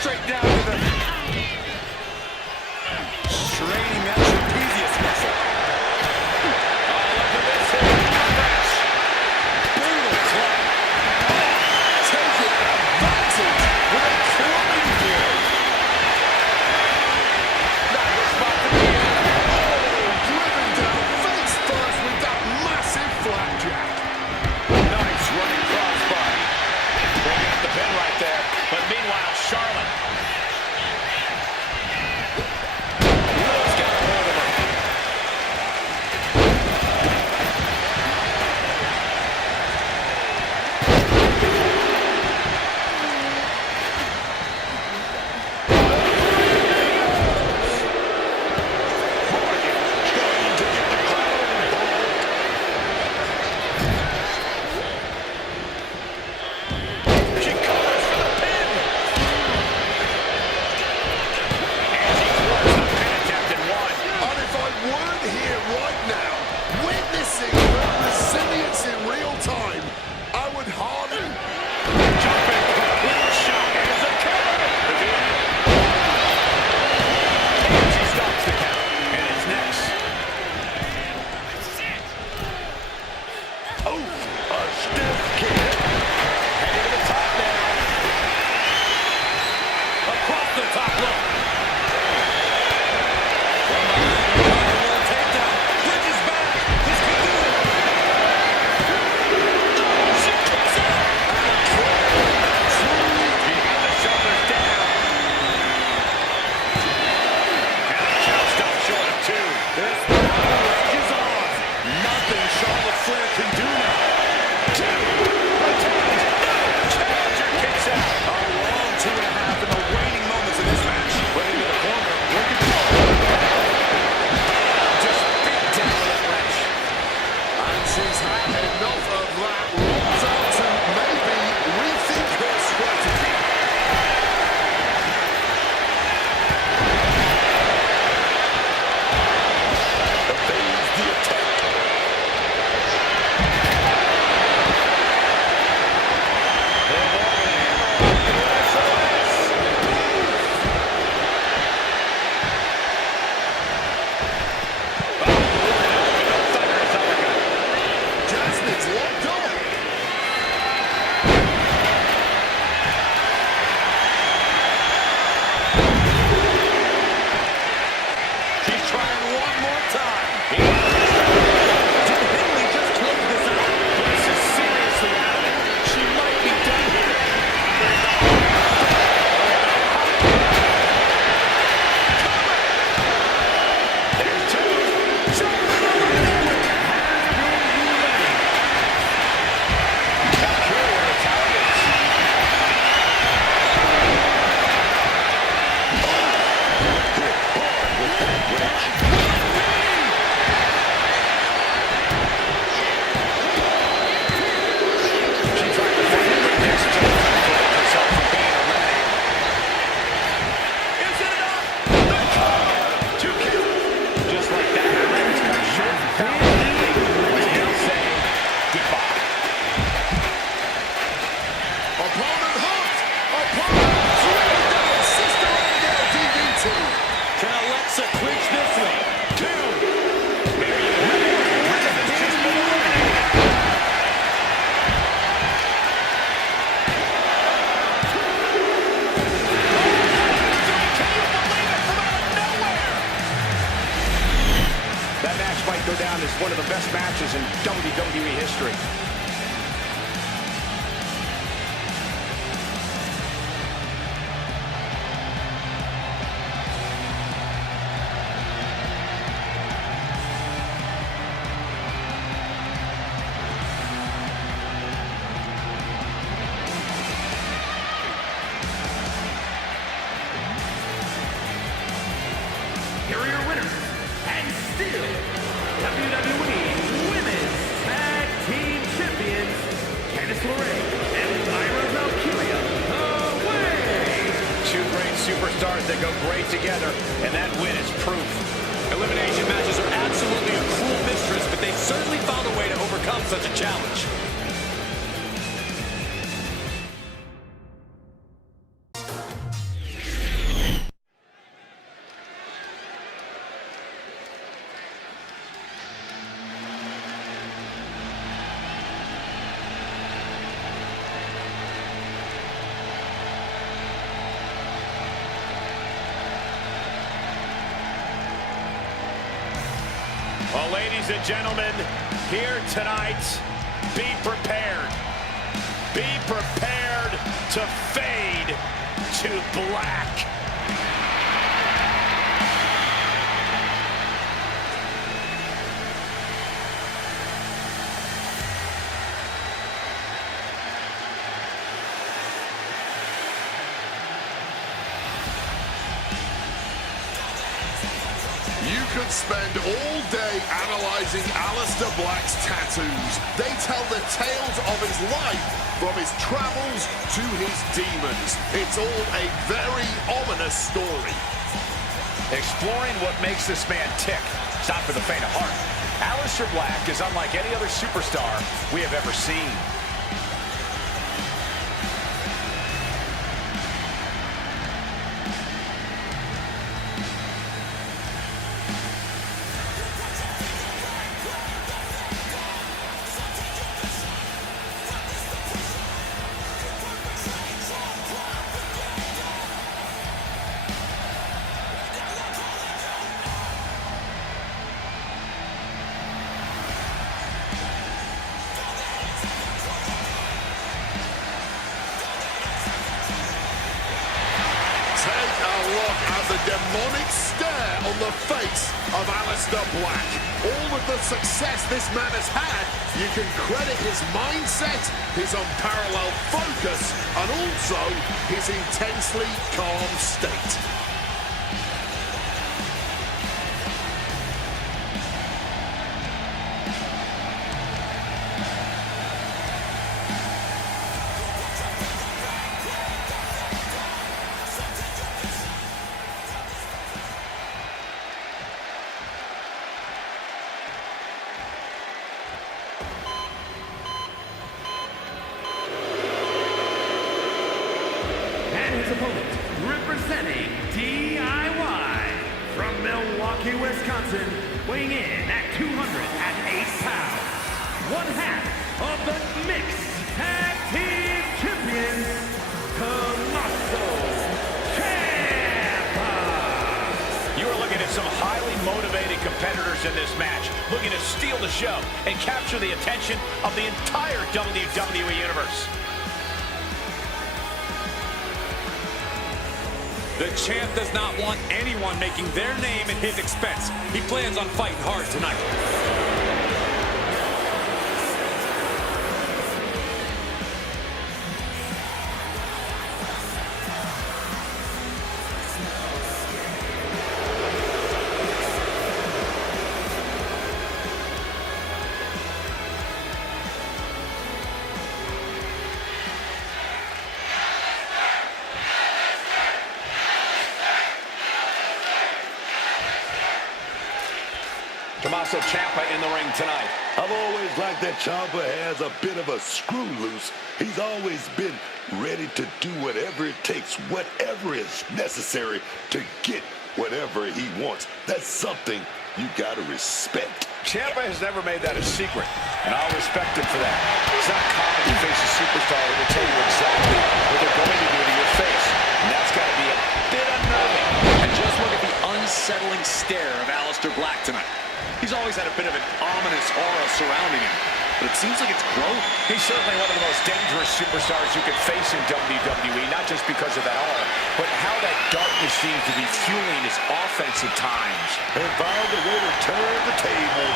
Straight down to the straining that trapezius muscle. Brutal club. Taking advantage with a clubbing blow. Not her spot to be in. Driven down face first with that massive flapjack. Nice running crossbody. Breaking up the pin right there. But meanwhile, Charlotte. Will's got a hold of her. She covers for the pin. And she thwarts the pin attempt in one. And if I weren't here right now, witnessing her resilience in real time, I would hardly... Jumping complete shot. Here's the cover. And she stops the count. And it's next. Oh, a stiff kick. Heading to the top now. Across the top rope. From behind, a takedown. Bridges back. This could do it. She kicks out. Keeping the shoulders down. And the count stops short of two. This battle rages on. Nothing Charlotte Flair can do now. Challenger kicks out. A long 2.5 in the waning moments of this match. down as one of the best matches in WWE history. Here are your winners, and still WWE Women's Tag Team Champions, Candice LeRae and Lyra Valkyria, away! Two great superstars that go great together, and that win is proof. Elimination matches are absolutely a cruel mistress, but they certainly found a way to overcome such a challenge. Well, ladies and gentlemen, here tonight, be prepared. Be prepared to fade to black. You could spend all day analyzing Aleister Black's tattoos. They tell the tales of his life, from his travels to his demons. It's all a very ominous story. Exploring what makes this man tick. It's not for the faint of heart. Aleister Black is unlike any other superstar we have ever seen. The demonic stare on the face of Aleister Black. All of the success this man has had, you can credit his mindset, his unparalleled focus, and also his intensely calm state. And his opponent, representing DIY from Milwaukee, Wisconsin, weighing in at 208 pounds, one half of the Mixed Tag Team Champions, Tommaso Ciampa. You are looking at some highly motivated competitors in this match, looking to steal the show and capture the attention of the entire WWE Universe. The champ does not want anyone making their name at his expense. He plans on fighting hard tonight. Tommaso Ciampa in the ring tonight. I've always liked that Ciampa has a bit of a screw loose. He's always been ready to do whatever it takes, whatever is necessary to get whatever he wants. That's something you gotta respect. Ciampa has never made that a secret, and I'll respect him for that. It's not common to face a superstar who will tell you exactly what they're going to do to your face, and that's got to be a bit unnerving. And just look at the unsettling stare of Aleister Black tonight. He's always always had a bit of an ominous aura surrounding him, but it seems like it's growing. He's certainly one of the most dangerous superstars you could face in WWE, not just because of that aura, but how that darkness seems to be fueling his offense at times. And found a way to turn the table,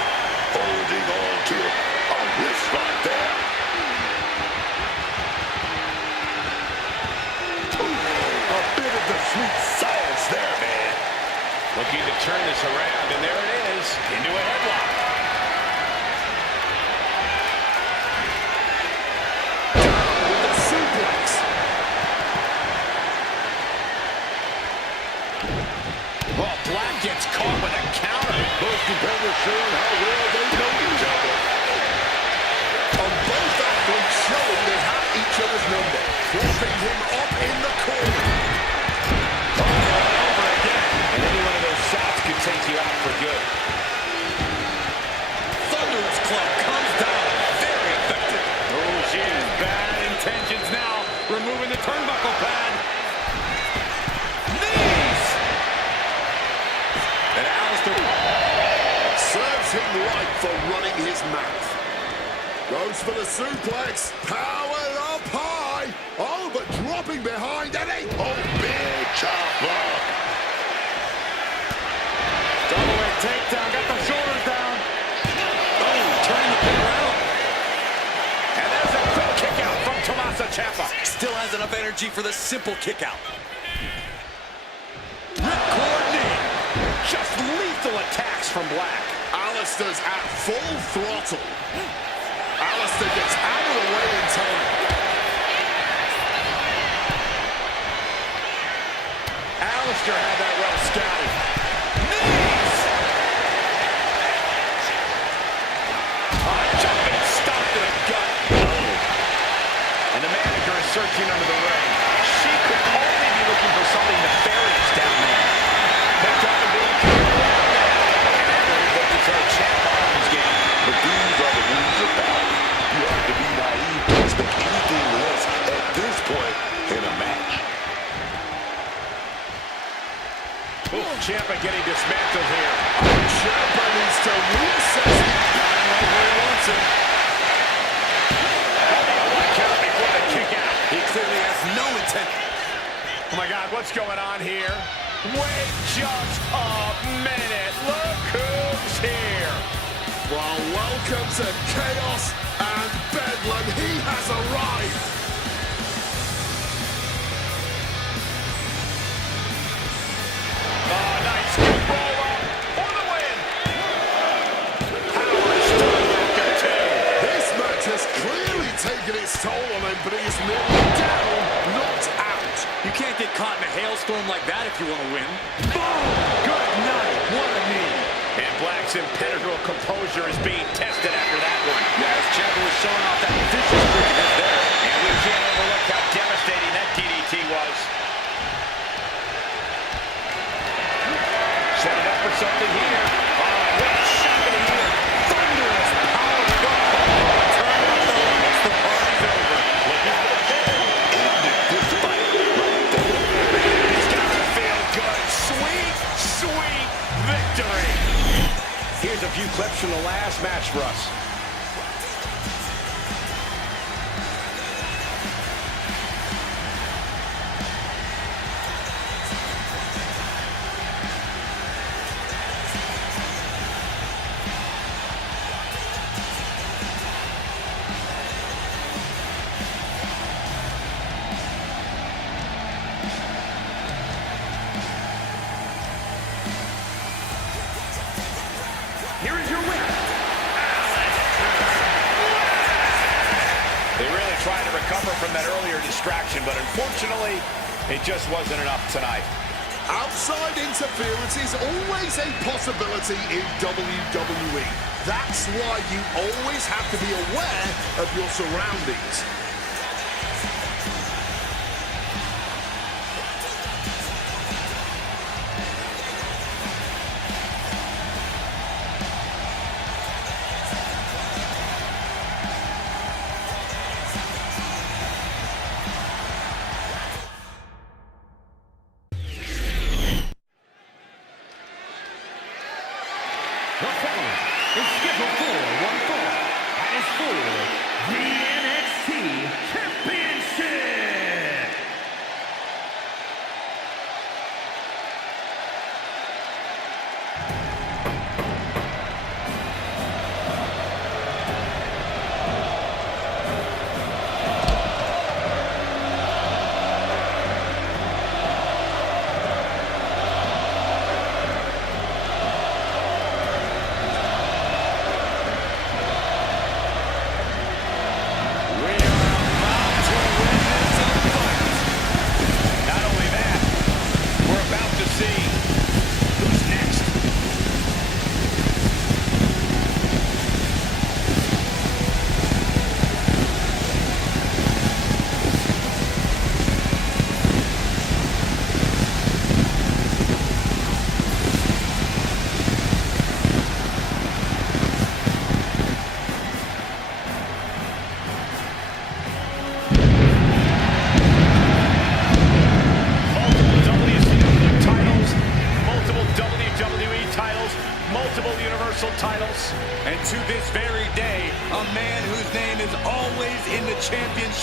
holding on to a wrist right there. A bit of the sweet science there, man. Looking to turn this around, and there it is, into a headlock. Down with the suplex. Well, Black gets caught with a counter. Both competitors showing how well they know each other. And both athletes showing they have each other's number. Propping him up in the corner. Over again. And any one of those shots could take you out for good. Thunderous club comes down. Very effective. Oh, she has bad intentions now. Removing the turnbuckle pad. Knees! And Alistair Serves him right for running his mouth. Goes for the suplex. Powered up high. Oh, but dropping behind Eddie. Oh, big chop block. double leg takedown. Got the shoulders down. Oh, turning the pin around. And there's a quick kick out from Tommaso Ciampa. Still has enough energy for the simple kick out. Ripcord knee. Just lethal attacks from Black. Alistair's at full throttle. Alistair gets out of the way in time. Alistair had that well scouted. Knees! Jumping stop to the gut. And the manager is searching under the ring. She could only be looking for something nefarious down there. Picked up and being carried around now. And everyone's looking to turn Ciampa off his game. But these are the rules of battle. You have to be naive to expect anything less at this point in a match. Ciampa getting dismantled here. Ciampa needs to reset him. Right where he wants him. One count before the kick out. He clearly has no intent. Oh my God, what's going on here? Wait just a minute. Look who's here. Well, welcome to Chaos and Bedlam. He has arrived. Oh, nice good roll up for the win. Power stirring after two. This match has clearly taken its toll on him, but he is nearly down, not out. You can't get caught in a hailstorm like that if you want to win. Boom! Good night. What a knee. And Black's impenetrable composure is being tested after that one. Yes, Ciampa was showing off that vicious streak of his there. And we can't overlook how devastating that DDT was. Setting up for something here. What's happening here? Thunderous power. Turn up the lights. The party's over. Looking for the pin. Ended this fight right there. He's got to feel good. Sweet, sweet victory. Here's a few clips from the last match for us. Here is your winner, They really tried to recover from that earlier distraction, but unfortunately, it just wasn't enough tonight. Outside interference is always a possibility in WWE. That's why you always have to be aware of your surroundings. the following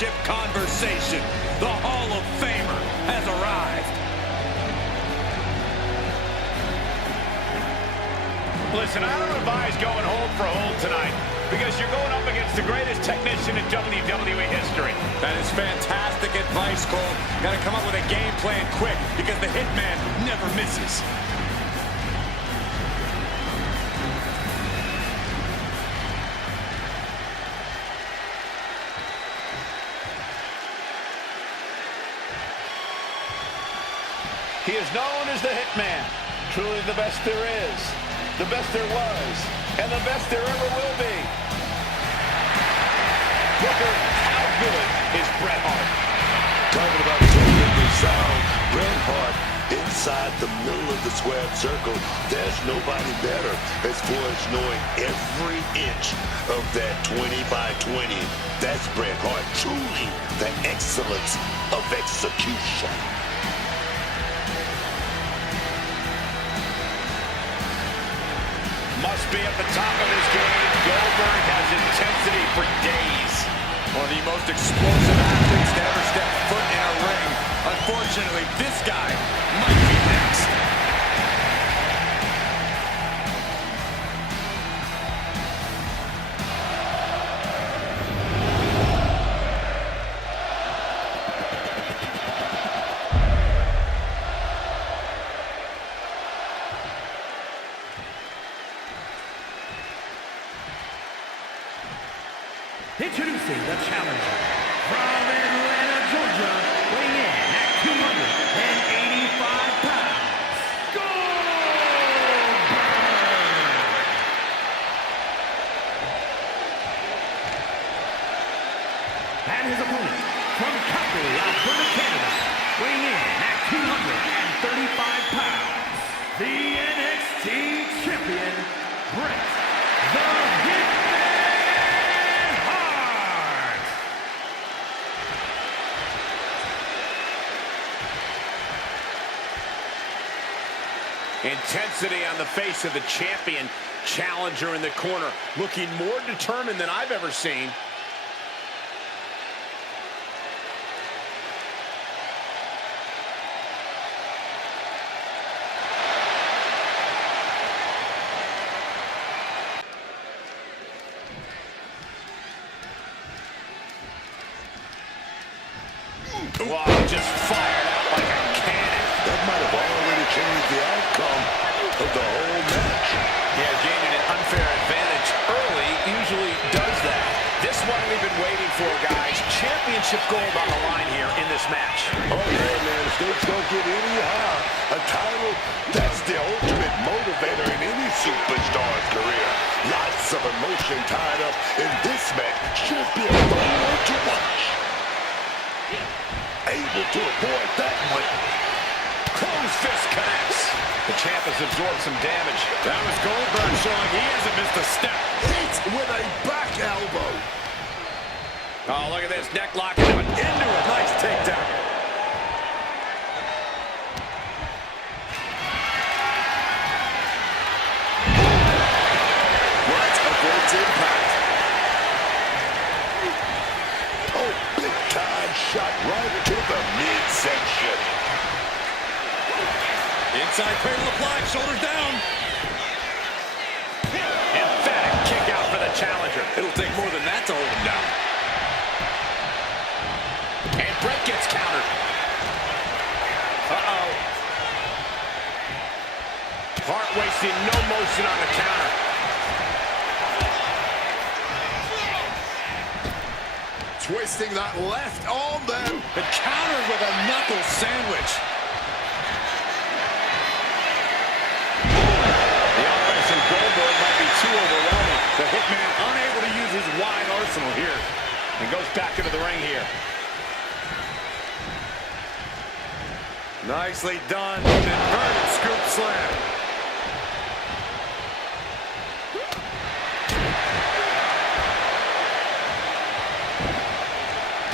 championship conversation. The Hall of Famer has arrived. Listen, I don't advise going hold for hold tonight because you're going up against the greatest technician in WWE history. That is fantastic advice, Cole. Got to come up with a game plan quick because the Hitman never misses. He is known as the Hitman, truly the best there is, the best there was, and the best there ever will be. Booker, how good is Bret Hart? Talking about technically sound, Bret Hart inside the middle of the squared circle. There's nobody better as far as knowing every inch of that 20 by 20. That's Bret Hart, truly the excellence of execution. Must be at the top of his game. Goldberg has intensity for days. One of the most explosive athletes to ever step foot in a ring. Unfortunately, this guy might be next. Introducing the challenger from Atlanta, Georgia, weighing in at 285 pounds, Goldberg! And his opponent from Calgary, Alberta, Canada, weighing in at 235 pounds, the NXT champion, Bret the Hitman! Intensity on the face of the champion. Challenger in the corner, looking more determined than I've ever seen. Wow, just fired out like a cannon. That might have already changed the outcome of the whole match. Yeah, gaining an unfair advantage early usually does that. This one we've been waiting for, guys. Championship gold on the line here in this match. Oh, yeah, man. If things don't get any higher, a title, that's the ultimate motivator in any superstar's career. Lots of emotion tied up in this match. Should be a fun one to watch. Able to avoid that one. Closed fist connects. The champ has absorbed some damage. That was Goldberg showing he hasn't missed a step. Hit with a back elbow. Oh, look at this. Neck lock into it. Into a nice takedown. Right avoids impact. Oh, big time shot right to the midsection. Inside cradle applied, shoulders down. Emphatic kick out for the challenger. It'll take more than that to hold him down. And Bret gets countered. Uh-oh. Hart wasting no motion on the counter. Twisting that left arm there. The counter with a knuckle sandwich. The offense from Goldberg might be too overwhelming. The Hitman unable to use his wide arsenal here. And goes back into the ring here. Nicely done. Inverted scoop slam.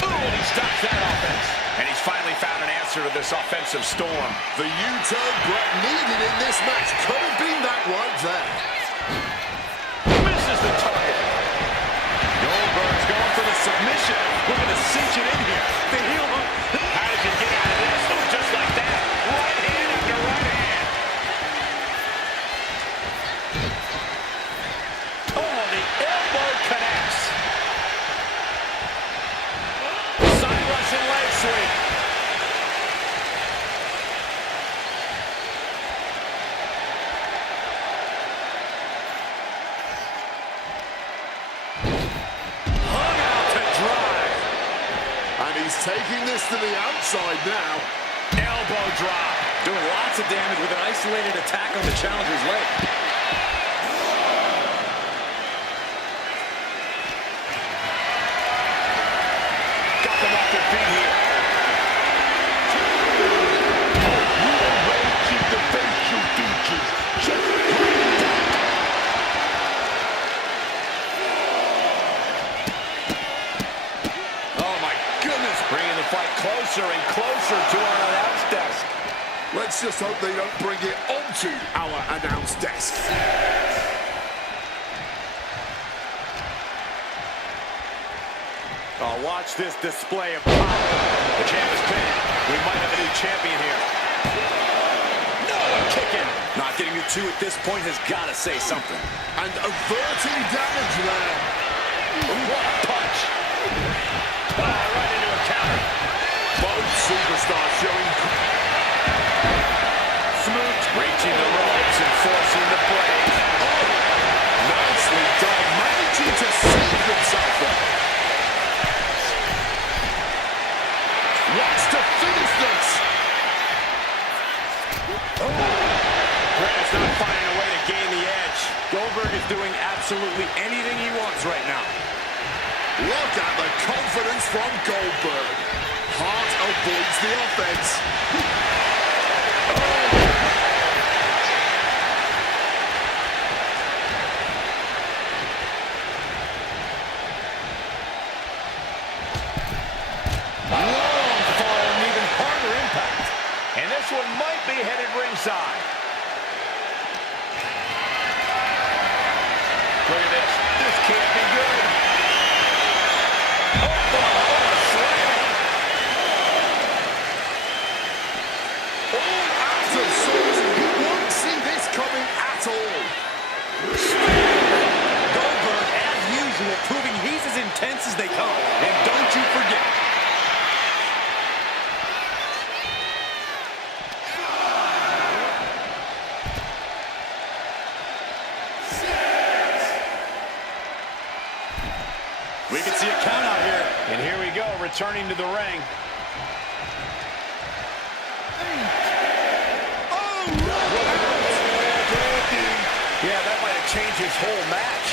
He stops that offense. And he's finally found an answer to this offensive storm. The U-turn Bret needed in this match could have been that right there. Misses the target. Goldberg's going for the submission. Looking to cinch it in here. The heel hook. How did you get out of this? Oh, just like that. Right hand after right hand. Oh, the elbow connects. Side Russian leg sweep. Hung out to dry. And he's taking this to the outside now. Elbow drop. Doing lots of damage with an isolated attack on the challenger's leg. Got them off their feet here. Rearranging the facial features. Just Oh, my goodness. Bringing the fight closer and closer to our announce desk. Let's just hope they don't bring it onto our announce desk. Oh, watch this display of power. The champ is pinned. We might have a new champion here. No, kicking. Not getting to two at this point has got to say something. And averting damage there. What a punch. Oh, right into a counter. Both superstars showing Smooth. Reaching the ropes and forcing the break. nicely done. Managing to save himself there. Wants to finish this. Grant's not finding a way to gain the edge. Goldberg is doing absolutely anything he wants right now. Look at the confidence from Goldberg. Hart avoids the offense. Long fall and even harder impact. And this one might be headed ringside. Look at this. This can't be good. Oh, what a slam. All out of sorts. You won't see this coming at all. Goldberg, as usual, proving he's as intense as they come. And don't you forget. We can see a count out here. And here we go, returning to the ring. Yeah, that might have changed his whole match.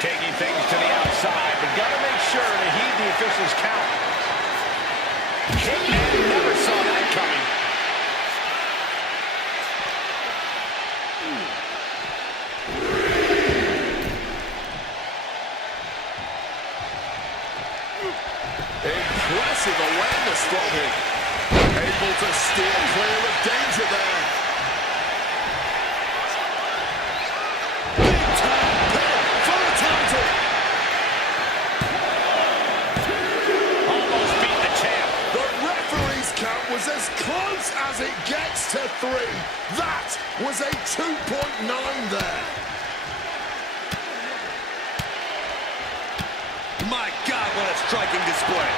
Taking things to the outside, but gotta make sure to heed the official's count. Hitman never saw that coming. Impressive awareness from him. Able to steer clear of danger there. Big time pin for the title. Almost beat the champ. The referee's count was as close as it gets to 3. That was a 2.9 there. My God, what a striking display.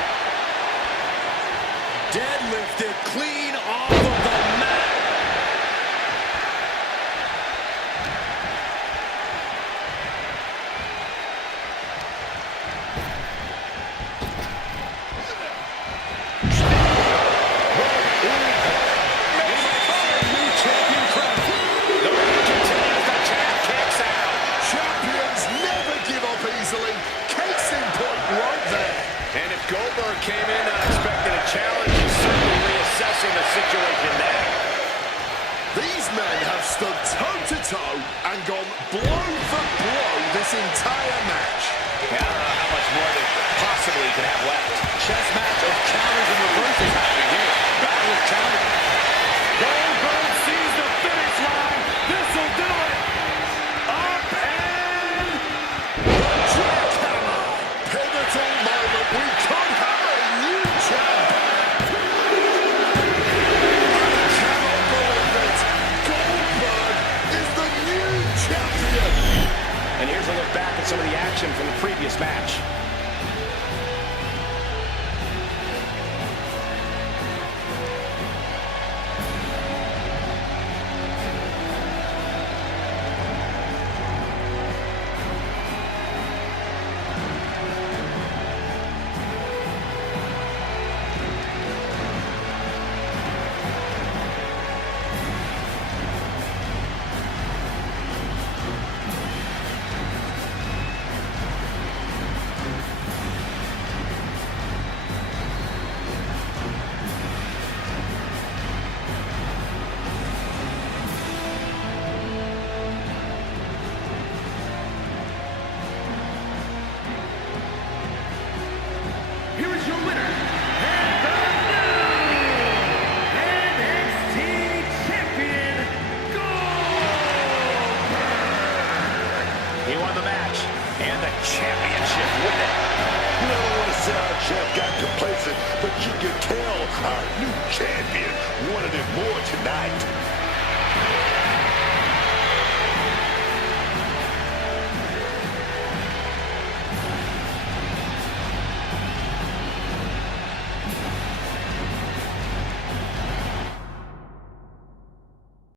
Deadlifted clean off of the mat. New champion crown. The reign continues. The champ kicks out. Champions never give up easily. Case in point right there. And if Goldberg came in not expecting a challenge, he's certainly reassessing the situation now. These men have stood toe-to-toe and gone blow for blow this entire match. Yeah, I don't know how much more they possibly could have left. Chess match of counters and reverses happening here. Battle of counters. Goldberg sees the finish line. This'll do it. Up and The jackhammer, pivoting championship, wouldn't it? You know, I don't want to say our champ got complacent, but you can tell our new champion wanted it more tonight.